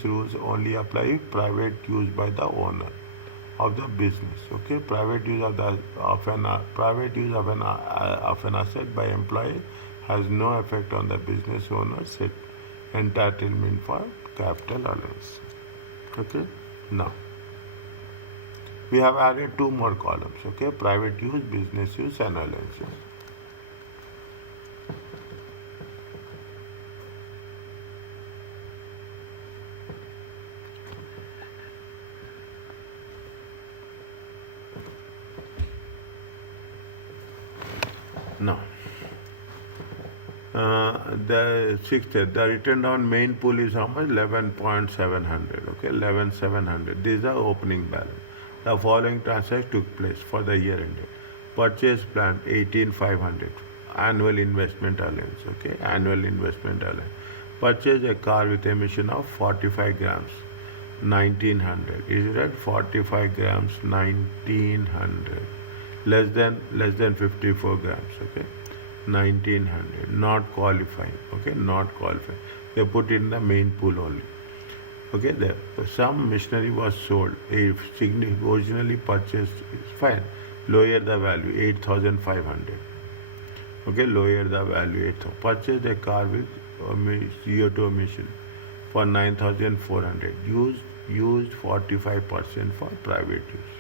rules only apply if private use by the owner of the business. Okay, private use of an asset by employee has no effect on the business owner's entitlement for capital allowance. Okay, now we have added two more columns. Okay, private use, business use, and allowances. Now, the sixth, the return on main pool is how much? 11,700. Okay, 11,700. This is the opening balance. The following transactions took place for the year ended. Purchase plant 18,500. Annual investment allowance. Okay, annual investment allowance. Purchase a car with emission of 45 grams. 1900. Is it right? 45 grams. 1900. Less than 54 grams. Okay, 1900. Not qualifying. Okay, not qualifying. They put in the main pool only. Okay, there some machinery was sold. If originally purchased, it's fine. Lower the value 8,500. Okay, lower the value 8,000. Purchase a car with CO2 emission for 9,400. Used 45% for private use.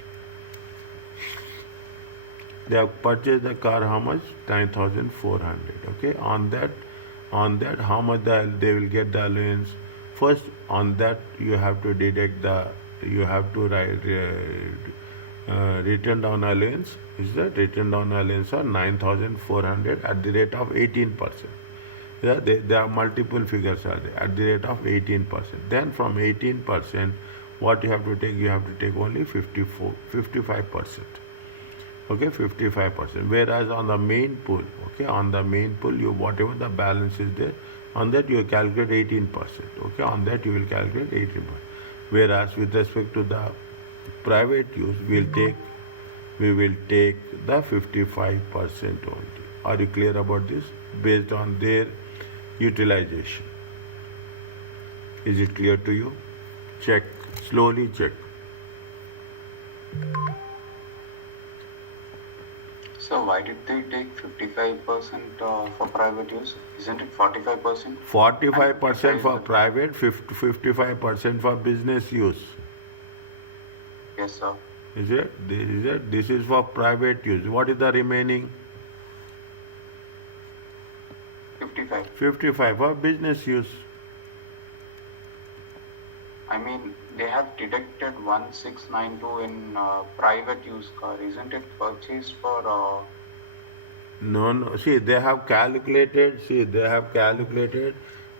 They have purchased the car how much? 9,400. Okay, on that how much they will get the allowance. First, on that you have to deduct write return down allowance. Is that return down allowance of 9,400 at the rate of 18%. Yeah, there are multiple figures are there at the rate of 18%. Then from 18%, what you have to take? You have to take only 55%. Okay, 55%. Whereas on the main pool, okay, on the main pool, you whatever the balance is there, on that you calculate 18%. Okay, on that you will calculate 18%. Whereas with respect to the private use, we will take the 55% only. Are you clear about this? Based on their utilization. Is it clear to you? Check, slowly check. So why did they take 55% for private use? Isn't it 45%? 45% for private, 55% for business use. Yes, sir. Is it? This is for private use. What is the remaining? 55. 55 for business use. I mean, they have deducted 1692 in private use car. Isn't it purchased for? No. See, they have calculated.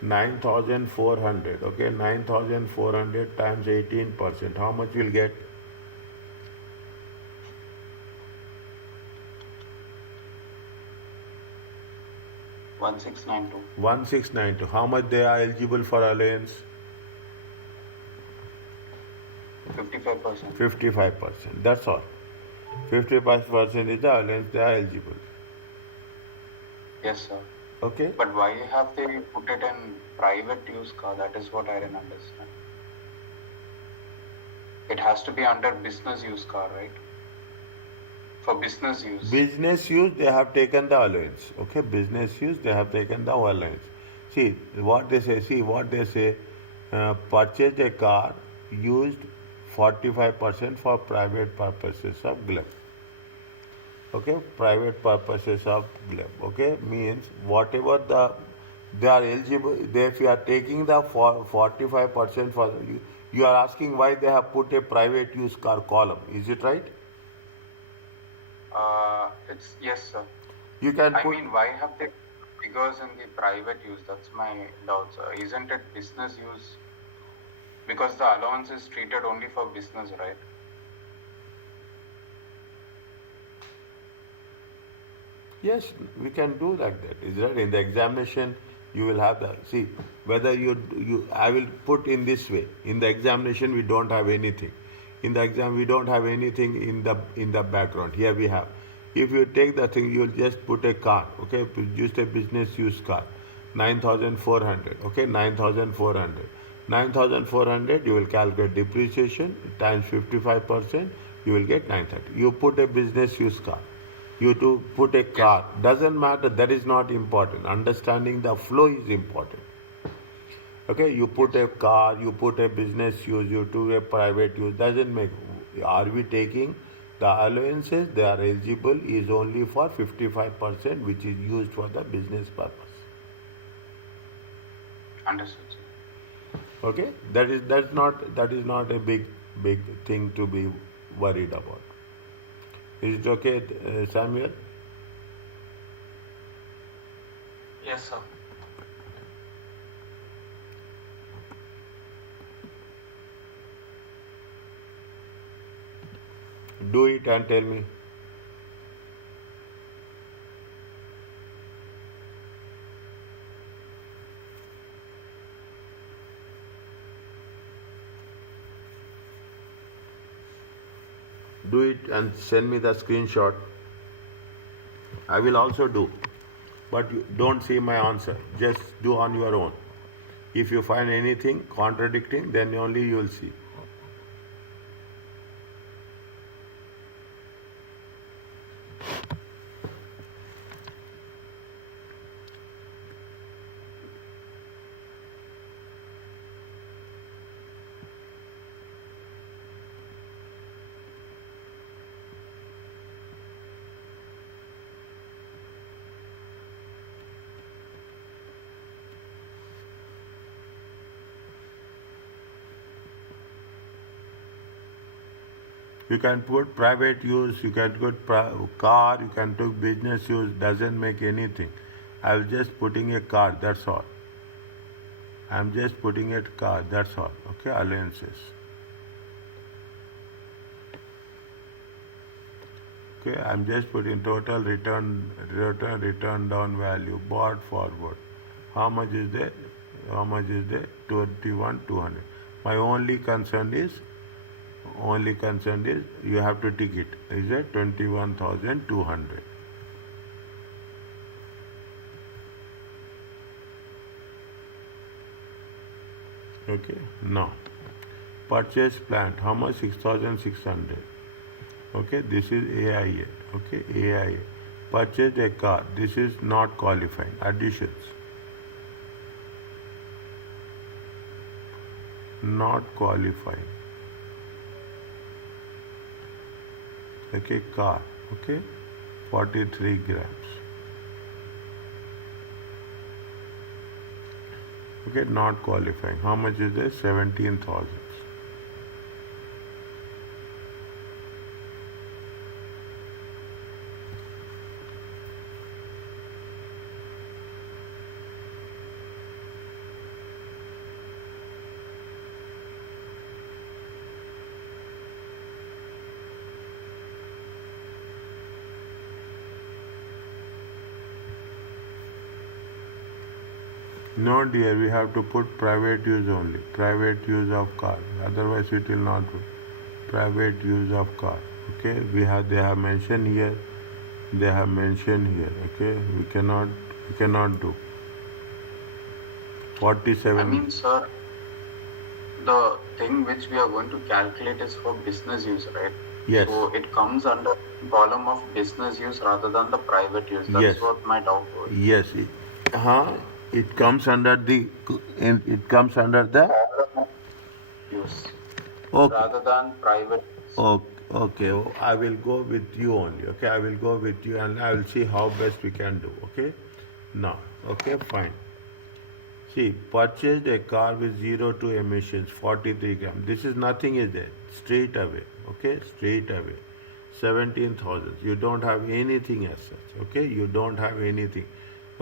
9,400. Okay, 9,400 times 18%. How much you'll get? 1692. 1692. How much they are eligible for allowance? 55%. 55%. That's all. 55% is the allowance they are eligible. Yes, sir. Okay. But why have they put it in private use car? That is what I didn't understand. It has to be under business use car, right? For business use. Business use, they have taken the allowance. Okay, business use, they have taken the allowance. See what they say. Purchase a car used 45% for private purposes of glove. Okay, private purposes of glove. Okay, means whatever they are eligible. If you are taking the 45% for you are asking why they have put a private use car column. Is it right? It's yes, sir. You can I put. mean, why have they figures in the private use? That's my doubt, sir. Isn't it business use? Because the allowance is treated only for business, right? Yes, we can do like that. Is that in the examination you will have the see whether you I will put in this way. In the examination we don't have anything. In the exam we don't have anything in the background. Here we have. If you take the thing, you will just put a car. Okay, just a business use car, 9,400. Okay, 9,400. 9,400. You will calculate depreciation times 55%. You will get 930. You put a business use car. You to put a car. Doesn't matter. That is not important. Understanding the flow is important. Okay, you put a car, you put a business use, you do a private use. Doesn't make. Are we taking the allowances? They are eligible is only for 55%, which is used for the business purpose. Understood, sir. Okay, that is not a big thing to be worried about. Is it okay, Samuel? Yes, sir. Do it and tell me. Do it and send me the screenshot. I will also do. But you don't see my answer. Just do on your own. If you find anything contradicting, then only you will see. You can put private use, you can put car, you can put business use, doesn't make anything. I'm just putting a car, that's all. I'm just putting a car, that's all. Okay, allowances. Okay, I'm just putting total return down value bought forward. How much is there? How much is there? 21,200. My only concern is you have to tick it. Is it 21,200? Okay. Now, purchase plant. How much? 6,600. Okay, this is AIA. Okay, AIA. Purchased a car. This is not qualifying. Additions. Not qualifying. Okay, car. Okay, 43 grams. Okay, not qualifying. How much is this? 17,000. No, dear, we have to put private use only. Private use of car. Otherwise, it will not do. Private use of car. Okay, they have mentioned here. They have mentioned here. Okay, we cannot do. 47. I mean, sir, the thing which we are going to calculate is for business use, right? Yes. So it comes under column of business use rather than the private use. That's Yes. what my doubt was. Yes. It comes under the. It comes under the. Use Okay. rather than private use. Okay. I will go with you only. Okay. I will go with you and I will see how best we can do. Okay. Now. Okay. Fine. See, purchased a car with 0 to emissions, 43 grams. This is nothing, is there? Straight away. Okay. Straight away. 17,000. You don't have anything as such. Okay. You don't have anything.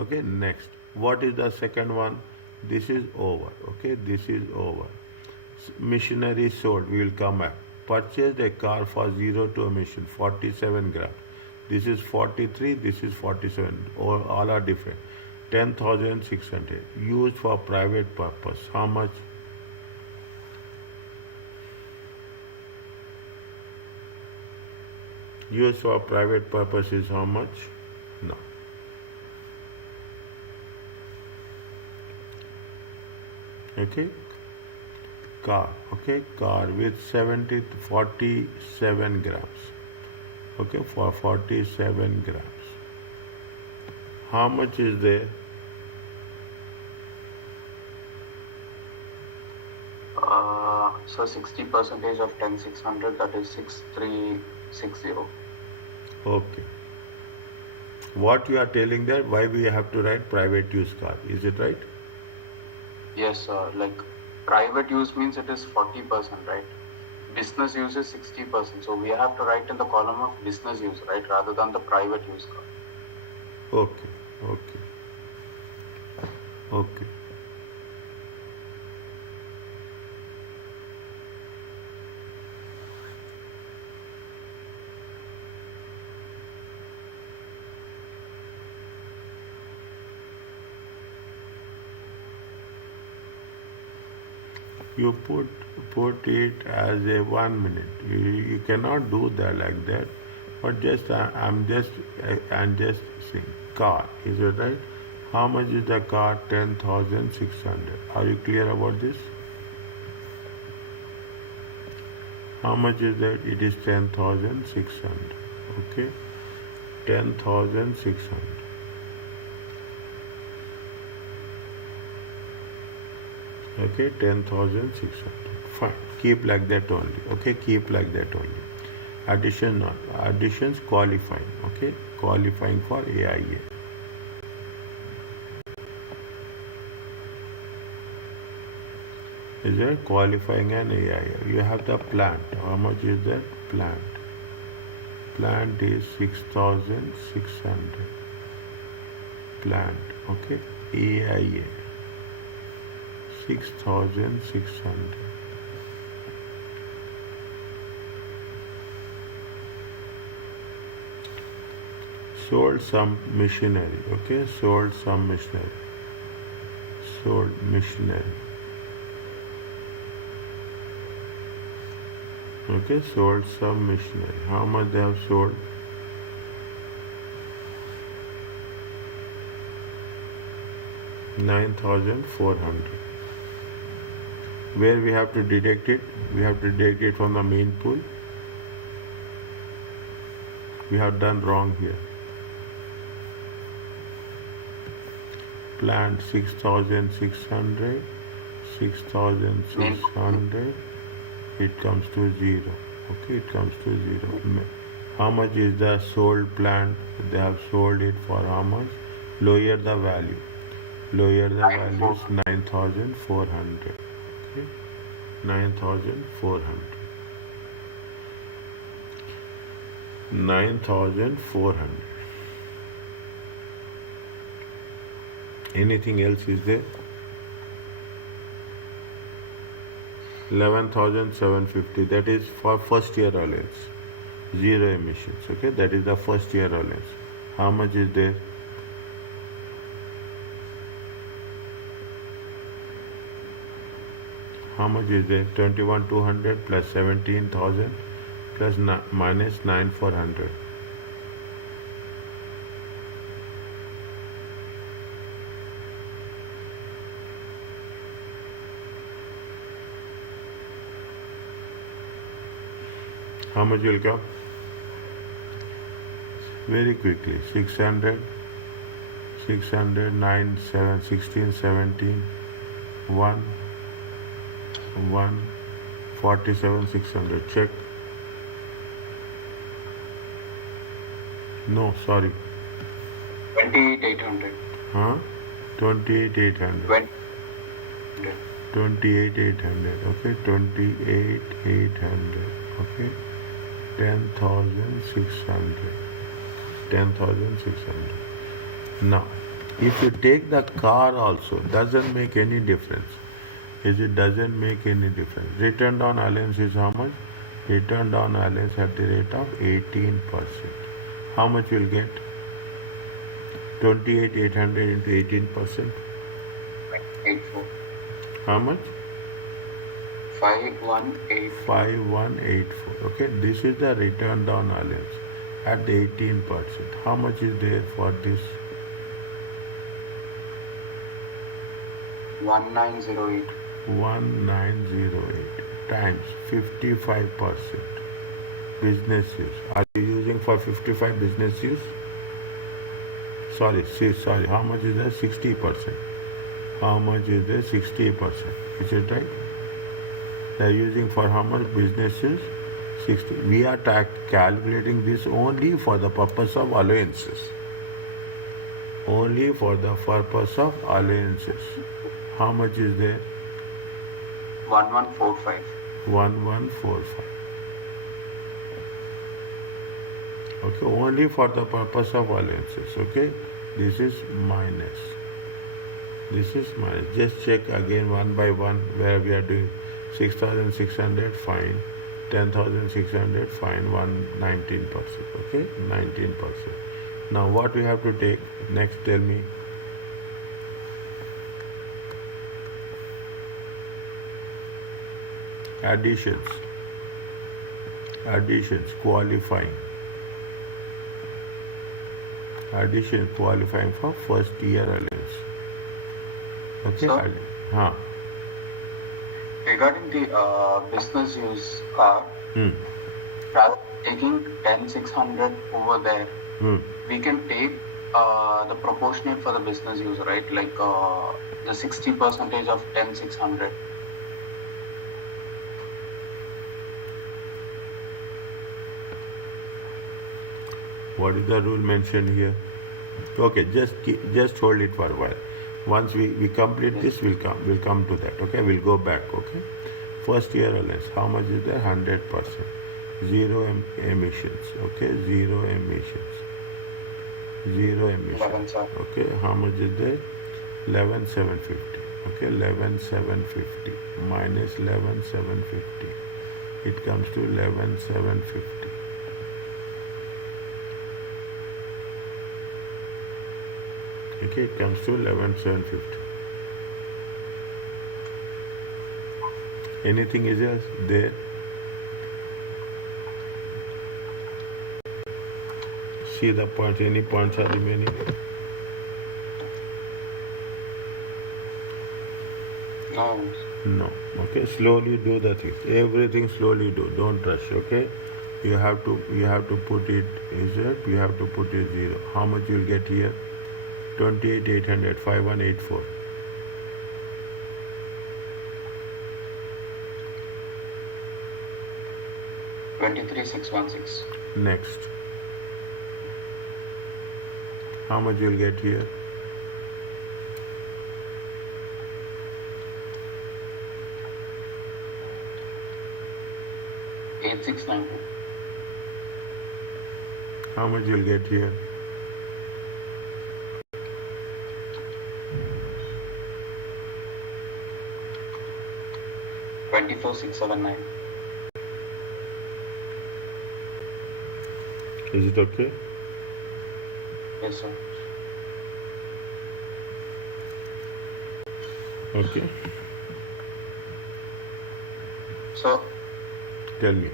Okay. Next. What is the second one? This is over. Okay. This is over. Machinery sold. We will come back. Purchased a car for 0 to emission, 47 grams. This is 43. This is 47. All are different. 10,600. Used for private purpose. How much? Used for private purpose is how much? No. Okay. Car. Okay. Car with 47 grams. Okay. For 47 grams. How much is there? So 60% of 10,600, that is 6,360. Okay. What you are telling there, why we have to write private use car, is it right? Yes, sir. Like private use means it is 40%, right? Business use is 60%. So we have to write in the column of business use, right, rather than the private use car. Okay. You put it as a 1 minute. You cannot do that like that. But I'm just saying car. Is it right? How much is the car? 10,600. Are you clear about this? How much is that? It is 10,600. Okay, 10,600. Okay, 10,600. Fine. Keep like that only. Okay, keep like that only. Additions qualifying. Okay, qualifying for AIA. Is it qualifying an AIA? You have the plant. How much is that? Plant. Plant is 6,600. Plant. Okay, AIA. 6,600. Sold some machinery. Okay, sold some machinery. Sold machinery. Okay, sold some machinery. How much they have sold? $9,400. Where we have to deduct it? We have to deduct it from the main pool. We have done wrong here. Plant 6,600, 6,600. It comes to 0. Okay, it comes to 0. How much is the sold plant? They have sold it for how much? Lower the value. Lower the value is 9,400. Okay, 9,400. 9,400. Anything else is there? 11,750. That is for first year allowance. Zero emissions. Okay, that is the first year allowance. How much is there? How much is there? 21,200 plus 17,000 plus minus 9,400. How much will come? Very quickly. 600, 600, 9, 7, 16, 17, 1, 1, 47, 600. Check. No, sorry. 28,800. Huh? 28,800. 28,800. Okay, 28,800. Okay. 10,600. 10,600. Now, if you take the car also, doesn't make any difference. It doesn't make any difference. Return on allowance is how much? Return on allowance at the rate of 18%. How much you'll get? 28,800 into 18%. 84. How much? 5184. 5184. Okay, this is the return on allowance at the 18%. How much is there for this? 1908. 1908 times 55% business use. Are you using for 55 business use? Sorry. How much is there? 60%. How much is there? 60%. Is it right? They are using for how much business use? 60. We are calculating this only for the purpose of allowances. Only for the purpose of allowances. How much is there? 1145. 1145. Okay, only for the purpose of allowances. Okay, this is minus. This is minus. Just check again one by one where we are doing 6,600, fine. 10,600, fine. 19%. Okay, 19%. Now what we have to take? Next, tell me. Additions, qualifying. Addition qualifying for first year allowance. Okay. So, regarding the business use car, rather than taking 10,600 over there, we can take the proportionate for the business use, right? Like the 60% of 10,600. What is the rule mentioned here? Okay, just hold it for a while. Once we complete this, we'll come to that. Okay, we'll go back. Okay, first year allowance. How much is there? 100%. Zero emissions. Okay, zero emissions. Zero emissions. Okay, how much is there? 11,750. Okay, 11,750 minus 11,750. It comes to 11,750. Okay, it comes to 11,750. Anything is there? See the points, any points are remaining? No. No. Okay, slowly do the things. Everything slowly do. Don't rush. Okay, you have to put it. Is it? You have to put it 0. How much you'll get here? 28,800. 5184. $23,616. Next. How much you'll get here? $8,690. How much you'll get here? $24,679. Is it okay? Yes, sir. Okay. So, Tell me.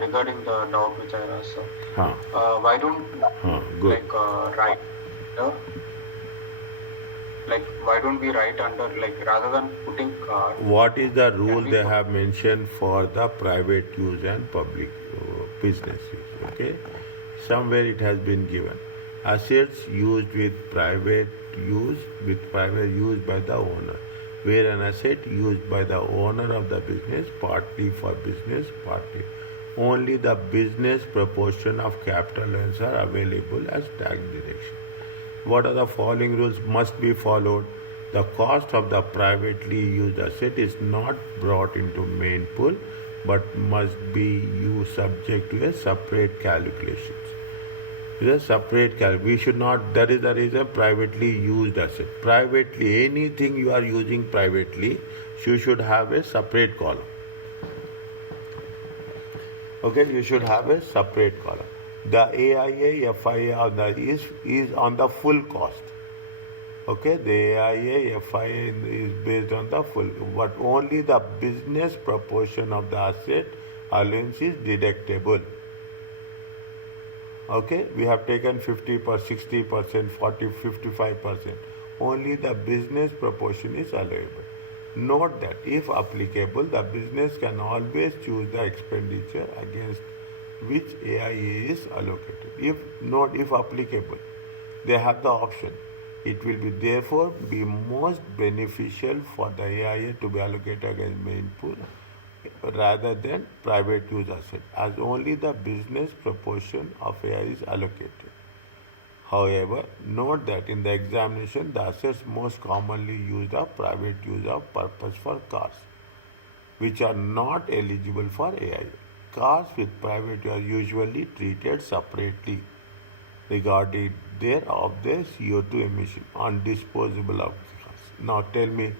regarding the doubt which I asked, sir, Huh. why don't Good. write the why don't we write under rather than putting car? What is the rule they have mentioned for the private use and public business use? Okay, somewhere it has been given. Assets used with private use by the owner, where an asset used by the owner of the business, partly for business, partly. Only the business proportion of capital loans are available as tax deduction. What are the following rules must be followed? The cost of the privately used asset is not brought into main pool but must be used subject to a separate calculations. It's a separate we should not, that is the reason privately used asset. Privately, anything you are using privately, you should have a separate column. Okay, you should have a separate column. The AIA, FIA is on the full cost. Okay, the AIA, FIA is based on the full, but only the business proportion of the asset allowance is deductible. Okay, we have taken 50%, 60%, 40%, 55%. Only the business proportion is allowable. Note that if applicable, the business can always choose the expenditure against which AIA is allocated. If applicable, they have the option. It will be therefore be most beneficial for the AIA to be allocated against main pool rather than private use asset, as only the business proportion of AIA is allocated. However, note that in the examination, the assets most commonly used are private use of purpose for cars, which are not eligible for AIA. Cars with private use are usually treated separately regarding their CO2 emission on disposable of cars. Now tell me.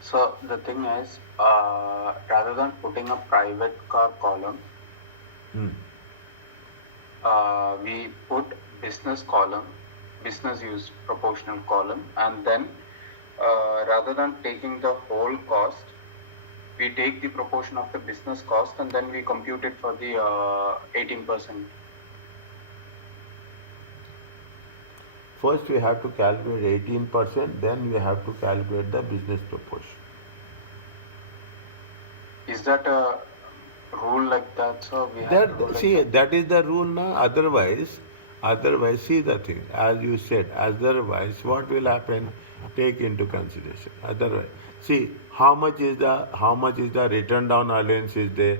So the thing is, rather than putting a private car column, we put business column, business use proportional column, and then rather than taking the whole cost, we take the proportion of the business cost and then we compute it for the 18%. First we have to calculate 18%, then we have to calculate the business proportion. Is that a rule like that, sir? That is the rule now. Otherwise, see the thing. As you said, otherwise, what will happen? Take into consideration. Otherwise, see how much is the written down allowance is there?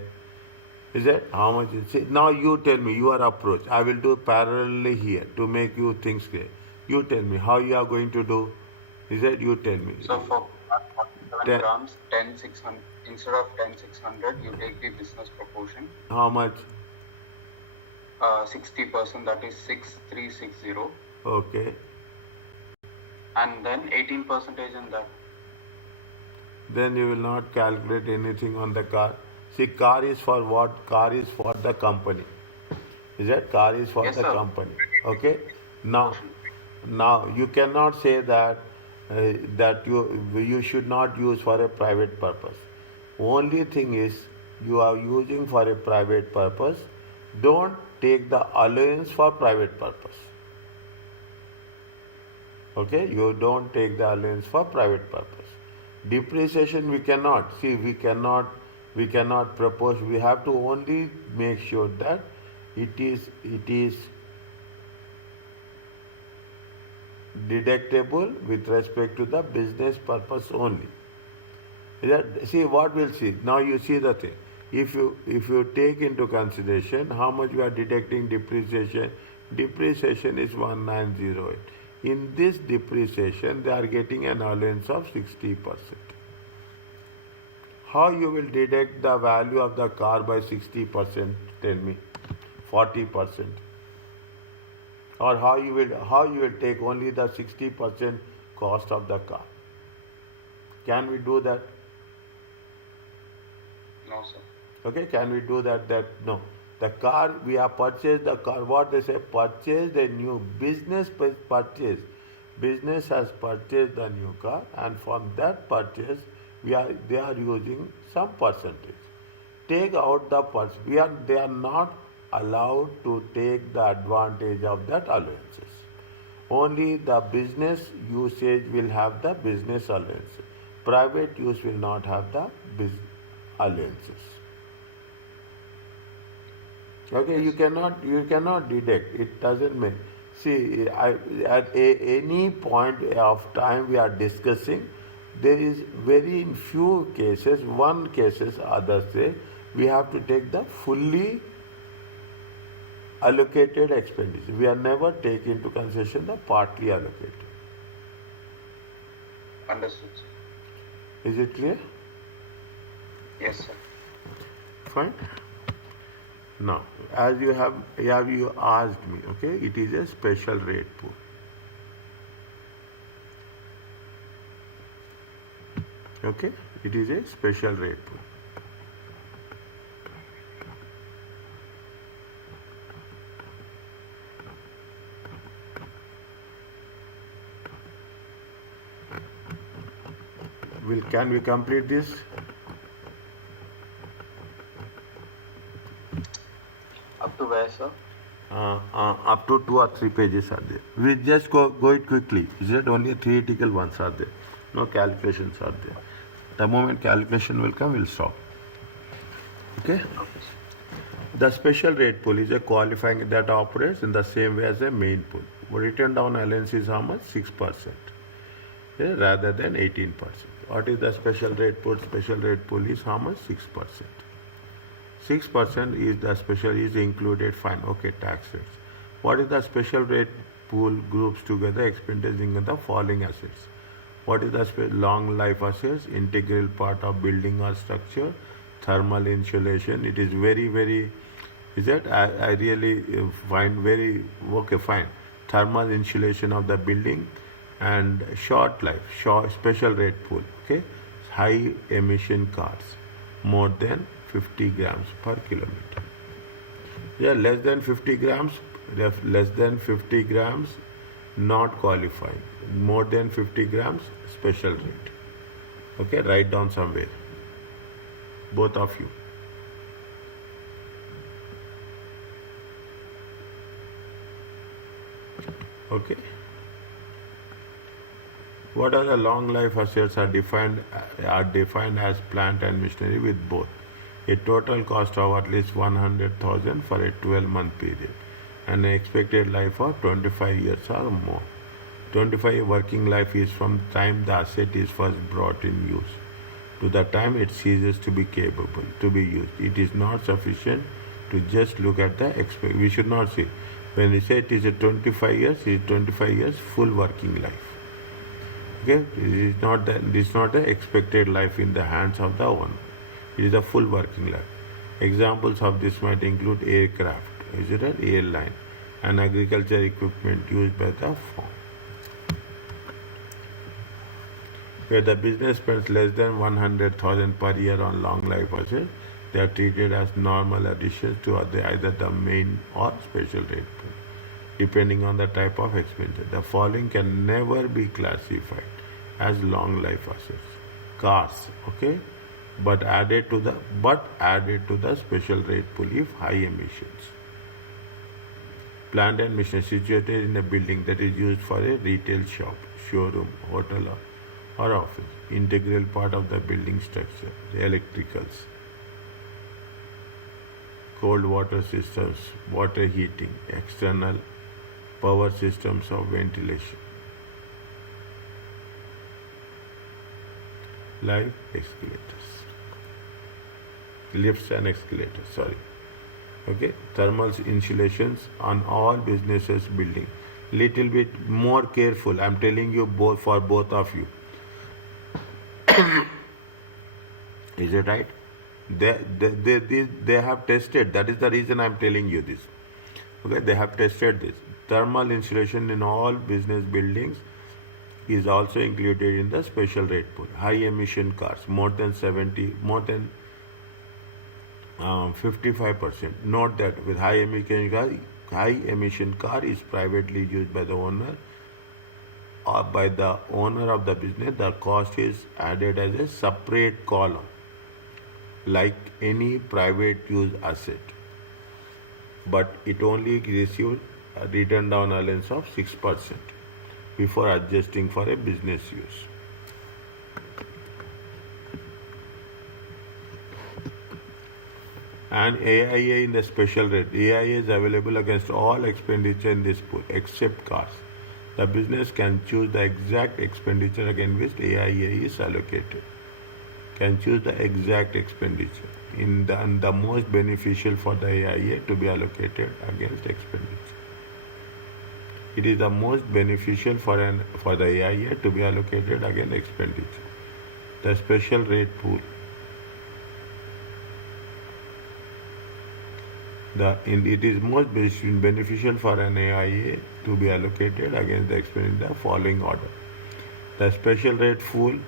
Is it how much is? See, now you tell me your approach. I will do parallelly here to make you things clear. You tell me how you are going to do. Is it? You tell me. So for 47 grams, 10,600 instead of 10,600, you take the business proportion. How much? 60%, that is 6,360. Okay. And then 18% in that. Then you will not calculate anything on the car. See, car is for what? Car is for the company. Is that car is for Yes, the sir. company? Okay. Now you cannot say that that you should not use for a private purpose. Only thing is you are using for a private purpose. Don't take the allowance for private purpose. Okay, you don't take the allowance for private purpose. Depreciation we cannot propose. We have to only make sure that it is deductible with respect to the business purpose only. See what we'll see. Now you see the thing. If you take into consideration how much we are deducting depreciation is 1908. In this depreciation, they are getting an allowance of 60%. How you will deduct the value of the car by 60%? Tell me, 40%, or how you will take only the 60% cost of the car? Can we do that? No, sir. Okay, can we do that? No. The car we have purchased the car. What they say? Purchase a new business purchase. Business has purchased the new car, and from that purchase, they are using some percentage. Take out the they are not allowed to take the advantage of that allowances. Only the business usage will have the business allowance. Private use will not have the allowances. Okay, you cannot deduct. It doesn't make. See, at any point of time we are discussing, there is very in few cases, one cases others say we have to take the fully allocated expenditure. We are never take into consideration the partly allocated. Understood, sir. Is it clear? Yes, sir. Fine. Now, as you asked me, okay, it is a special rate pool. Okay, it is a special rate pool. Can we complete this? Up to where, sir? Up to 2 or 3 pages are there. We just go it quickly. Is it only theoretical ones are there? No calculations are there. The moment calculation will come, we'll stop. Okay? The special rate pool is a qualifying that operates in the same way as a main pool. Written down allowance is how much? 6%. Rather than 18%. What is the special rate pool? Special rate pool is how much? 6%. 6% is the special is included fine. Okay, tax rates. What is the special rate pool groups together expending in the following assets? What is the long life assets? Integral part of building or structure, thermal insulation. It is very, very, is that I really find very, okay, fine. Thermal insulation of the building and short life, special rate pool. Okay, high emission cars, more than 50 grams per kilometer. Yeah, less than 50 grams, not qualifying. More than 50 grams, special rate. Okay, write down somewhere. Both of you. Okay. What are the long life assets are defined as plant and machinery with both a total cost of at least 100,000 for a 12-month period and an expected life of 25 years or more. 25-year working life is from the time the asset is first brought in use to the time it ceases to be capable to be used. It is not sufficient to just look at the we should not say when we say it is a 25 years, it is 25 years full working life. Okay, it is not the expected life in the hands of the owner. It is a full working life. Examples of this might include aircraft, is it an airline, and agriculture equipment used by the farm. Where the business spends less than 100,000 per year on long life assets, They are treated as normal additions to either the main or special rate pool, depending on the type of expenditure. The following can never be classified as long life assets. Cars, okay, but added to the special rate pool if high emissions. Plant and machinery situated in a building that is used for a retail shop, showroom, hotel, or office. Integral part of the building structure. The electricals, cold water systems, water heating, external power systems of ventilation. Live escalators, lifts and escalators, sorry. Okay, thermal insulations on all businesses building. Little bit more careful, I'm telling you both for both of you. Is it right? They have tested, that is the reason I'm telling you this. Okay, they have tested this. Thermal insulation in all business buildings is also included in the special rate pool. High emission cars, more than 55%. Note that with high emission car is privately used by the owner or by the owner of the business. The cost is added as a separate column, like any private use asset, but it only receives a written down allowance of 6% before adjusting for a business use. And AIA in the special rate. AIA is available against all expenditure in this pool except cars. The business can choose the exact expenditure against which AIA is allocated. Can choose the exact expenditure and the most beneficial for the AIA to be allocated against expenditure. It is the most beneficial for the AIA to be allocated against expenditure. The special rate pool. It is most beneficial for an AIA to be allocated against the expenditure in the following order. The special rate pool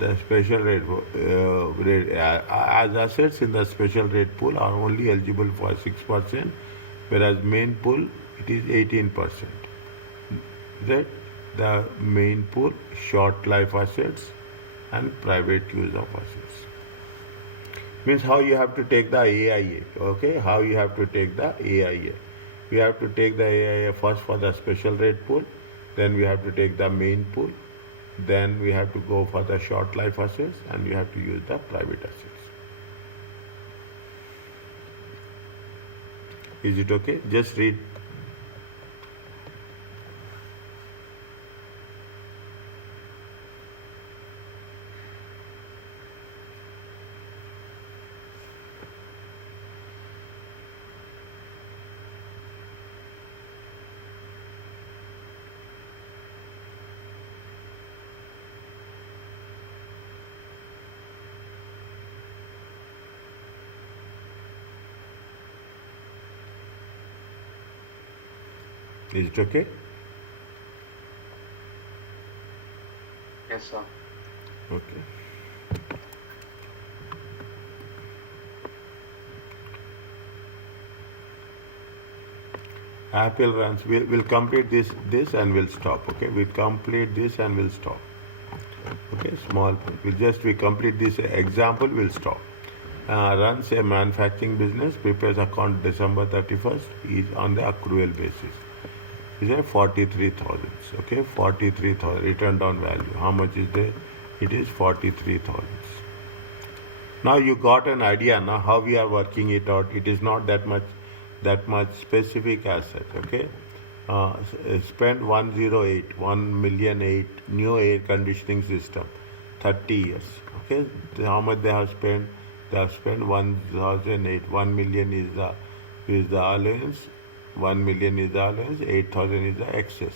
as assets in the special rate pool are only eligible for 6%, whereas main pool it is 18%. Right? The main pool, short life assets and private use of assets. Means how you have to take the AIA. Okay, how you have to take the AIA. We have to take the AIA first for the special rate pool, then we have to take the main pool, then we have to go for the short life assets, and we have to use the private assets. Is it okay? Just read. Is it okay? Yes, sir. Okay. Apple runs. We'll complete this and we'll stop. Okay. We'll complete this and we'll stop. Okay. Small. We complete this example. We'll stop. Runs a manufacturing business. Prepares account December 31st. Is on the accrual basis. Is a 43,000. Okay, 43,000 written down value. How much is there? It is 43,000. Now you got an idea now how we are working it out. It is not that much specific asset. Okay, spend 1,008,1,000,008 new air conditioning system, 30 years. Okay, how much they have spent? They have spent 1,008. 1 million is the allowance. 1 million is the allowance, 8,000 is the excess.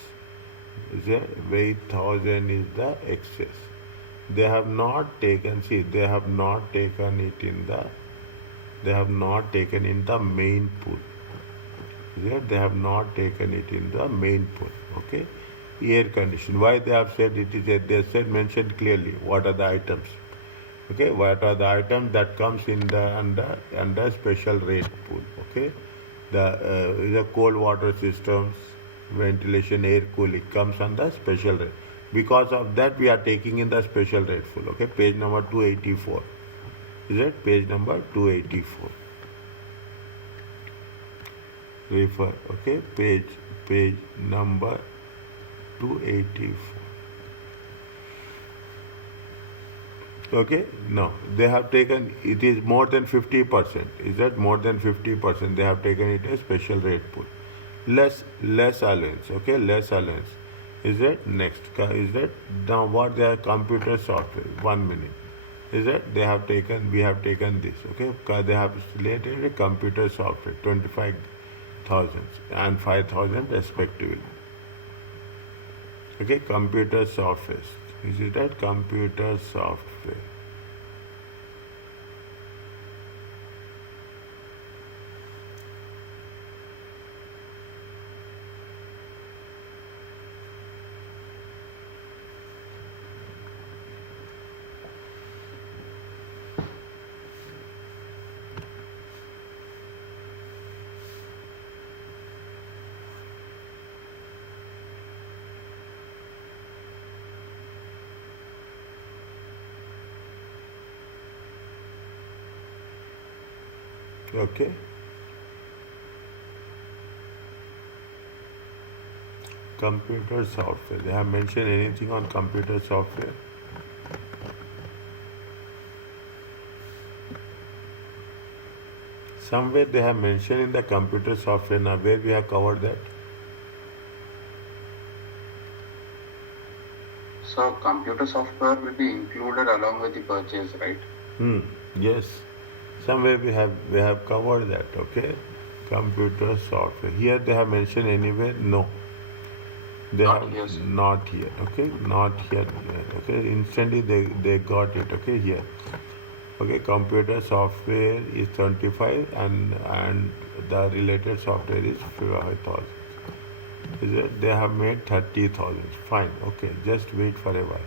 8,000 is the excess. They have not taken, they have not taken it in the main pool. They have not taken it in the main pool. Okay. Air condition. Why they have said it is? They said mentioned clearly what are the items. Okay, what are the items that comes in the under special rate pool? Okay, the cold water systems, ventilation, air cooling comes under special rate. Because of that, we are taking in the special rate pool. Okay, page number 284. Is it page number 284? Refer. Okay, page number 284. Okay, no, they have taken it is more than 50%. Is that more than 50%? They have taken it as special rate pool. Less allowance. Okay, less allowance. Is that next? Is that now what they are computer software? 1 minute. Is that they have taken? We have taken this. Okay, they have related a computer software 25,000 and 5,000 respectively. Okay, computer software. Is it that computer software? Okay. Computer software. They have mentioned anything on computer software? Somewhere they have mentioned in the computer software. Now where we have covered that? So computer software will be included along with the purchase, right? Yes. Somewhere we have covered that. Okay. Computer software. Here they have mentioned anywhere? No. They Not have here, sir. not here. Okay. Not here. Okay. Instantly they got it. Okay. Here. Okay. Computer software is 25 and the related software is 5,000. Is it? They have made 30,000. Fine. Okay. Just wait for a while.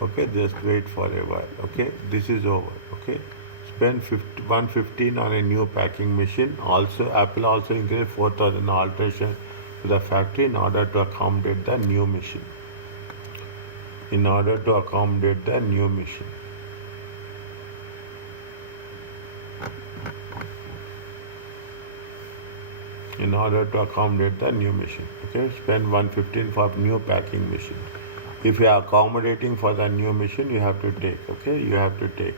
Okay. Just wait for a while. Okay. This is over. Okay. Spend 115 on a new packing machine. Also, Apple also increased 4,000 alteration to the factory in order to accommodate the new machine. In order to accommodate the new machine. In order to accommodate the new machine. Okay, spend 115 for new packing machine. If you are accommodating for the new machine, you have to take. Okay, you have to take.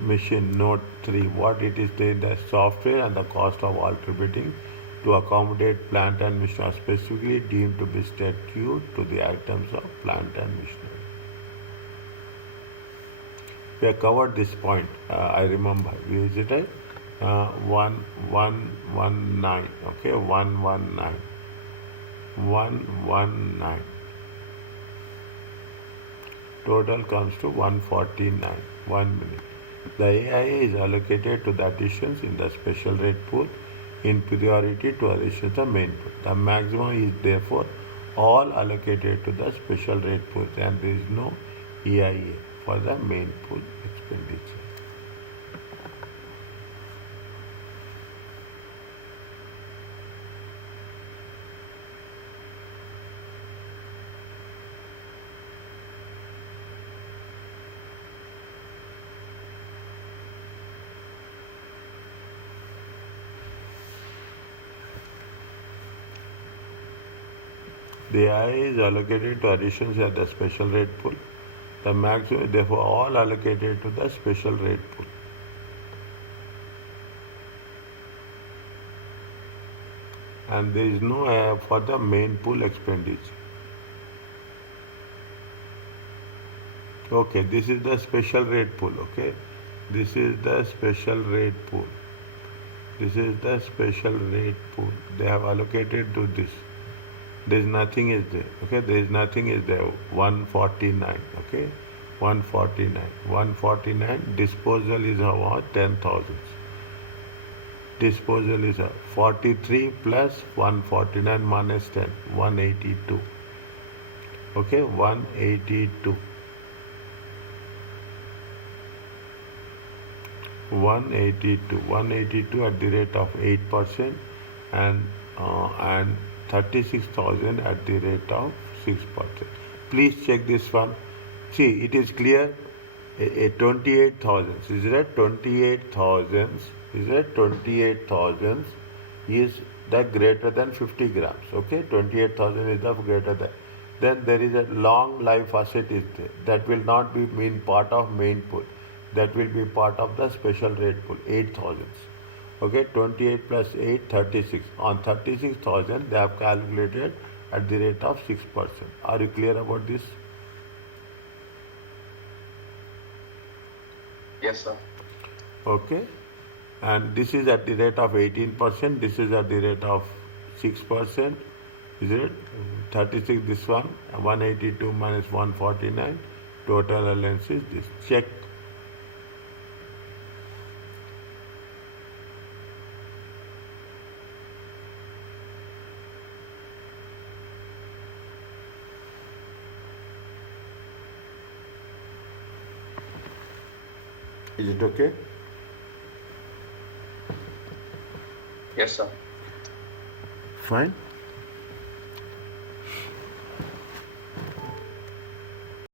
Machine note 3 what it is the software and the cost of attributing to accommodate plant and machinery are specifically deemed to be statutory to the items of plant and machinery. We have covered this point. I remember we visited 119. Okay, 119. 119. Total comes to 149. 1 minute. The AIA is allocated to the additions in the special rate pool in priority to additions of main pool. The maximum is therefore all allocated to the special rate pool and there is no EIA for the main pool expenditure. The IA is allocated to additions at the special rate pool. The maximum, therefore, all allocated to the special rate pool. And there is no for the main pool expenditure. Okay, this is the special rate pool. Okay, this is the special rate pool. This is the special rate pool. They have allocated to this. There is nothing is there. Okay, there is nothing is there. 149. Okay, 149. 149. Disposal is about 10,000. disposal is 43 plus 149 minus 10, 182. Okay, 182. 182 at the rate of 8% and 36,000 at the rate of 6%. Please check this one. See, it is clear. 28,000. Is that 28,000? Is that 28,000 is the greater than 50 grams? Okay, 28,000 is the greater than. Then there is a long life asset is there. That will not be mean part of main pool. That will be part of the special rate pool, 8,000. Okay, 28 plus 8, 36. On 36,000, they have calculated at the rate of 6%. Are you clear about this? Yes, sir. Okay, and this is at the rate of 18%. This is at the rate of 6%. Is it 36? This one 182 minus 149. Total allowance is this. Check. Is it okay? Yes, sir. Fine.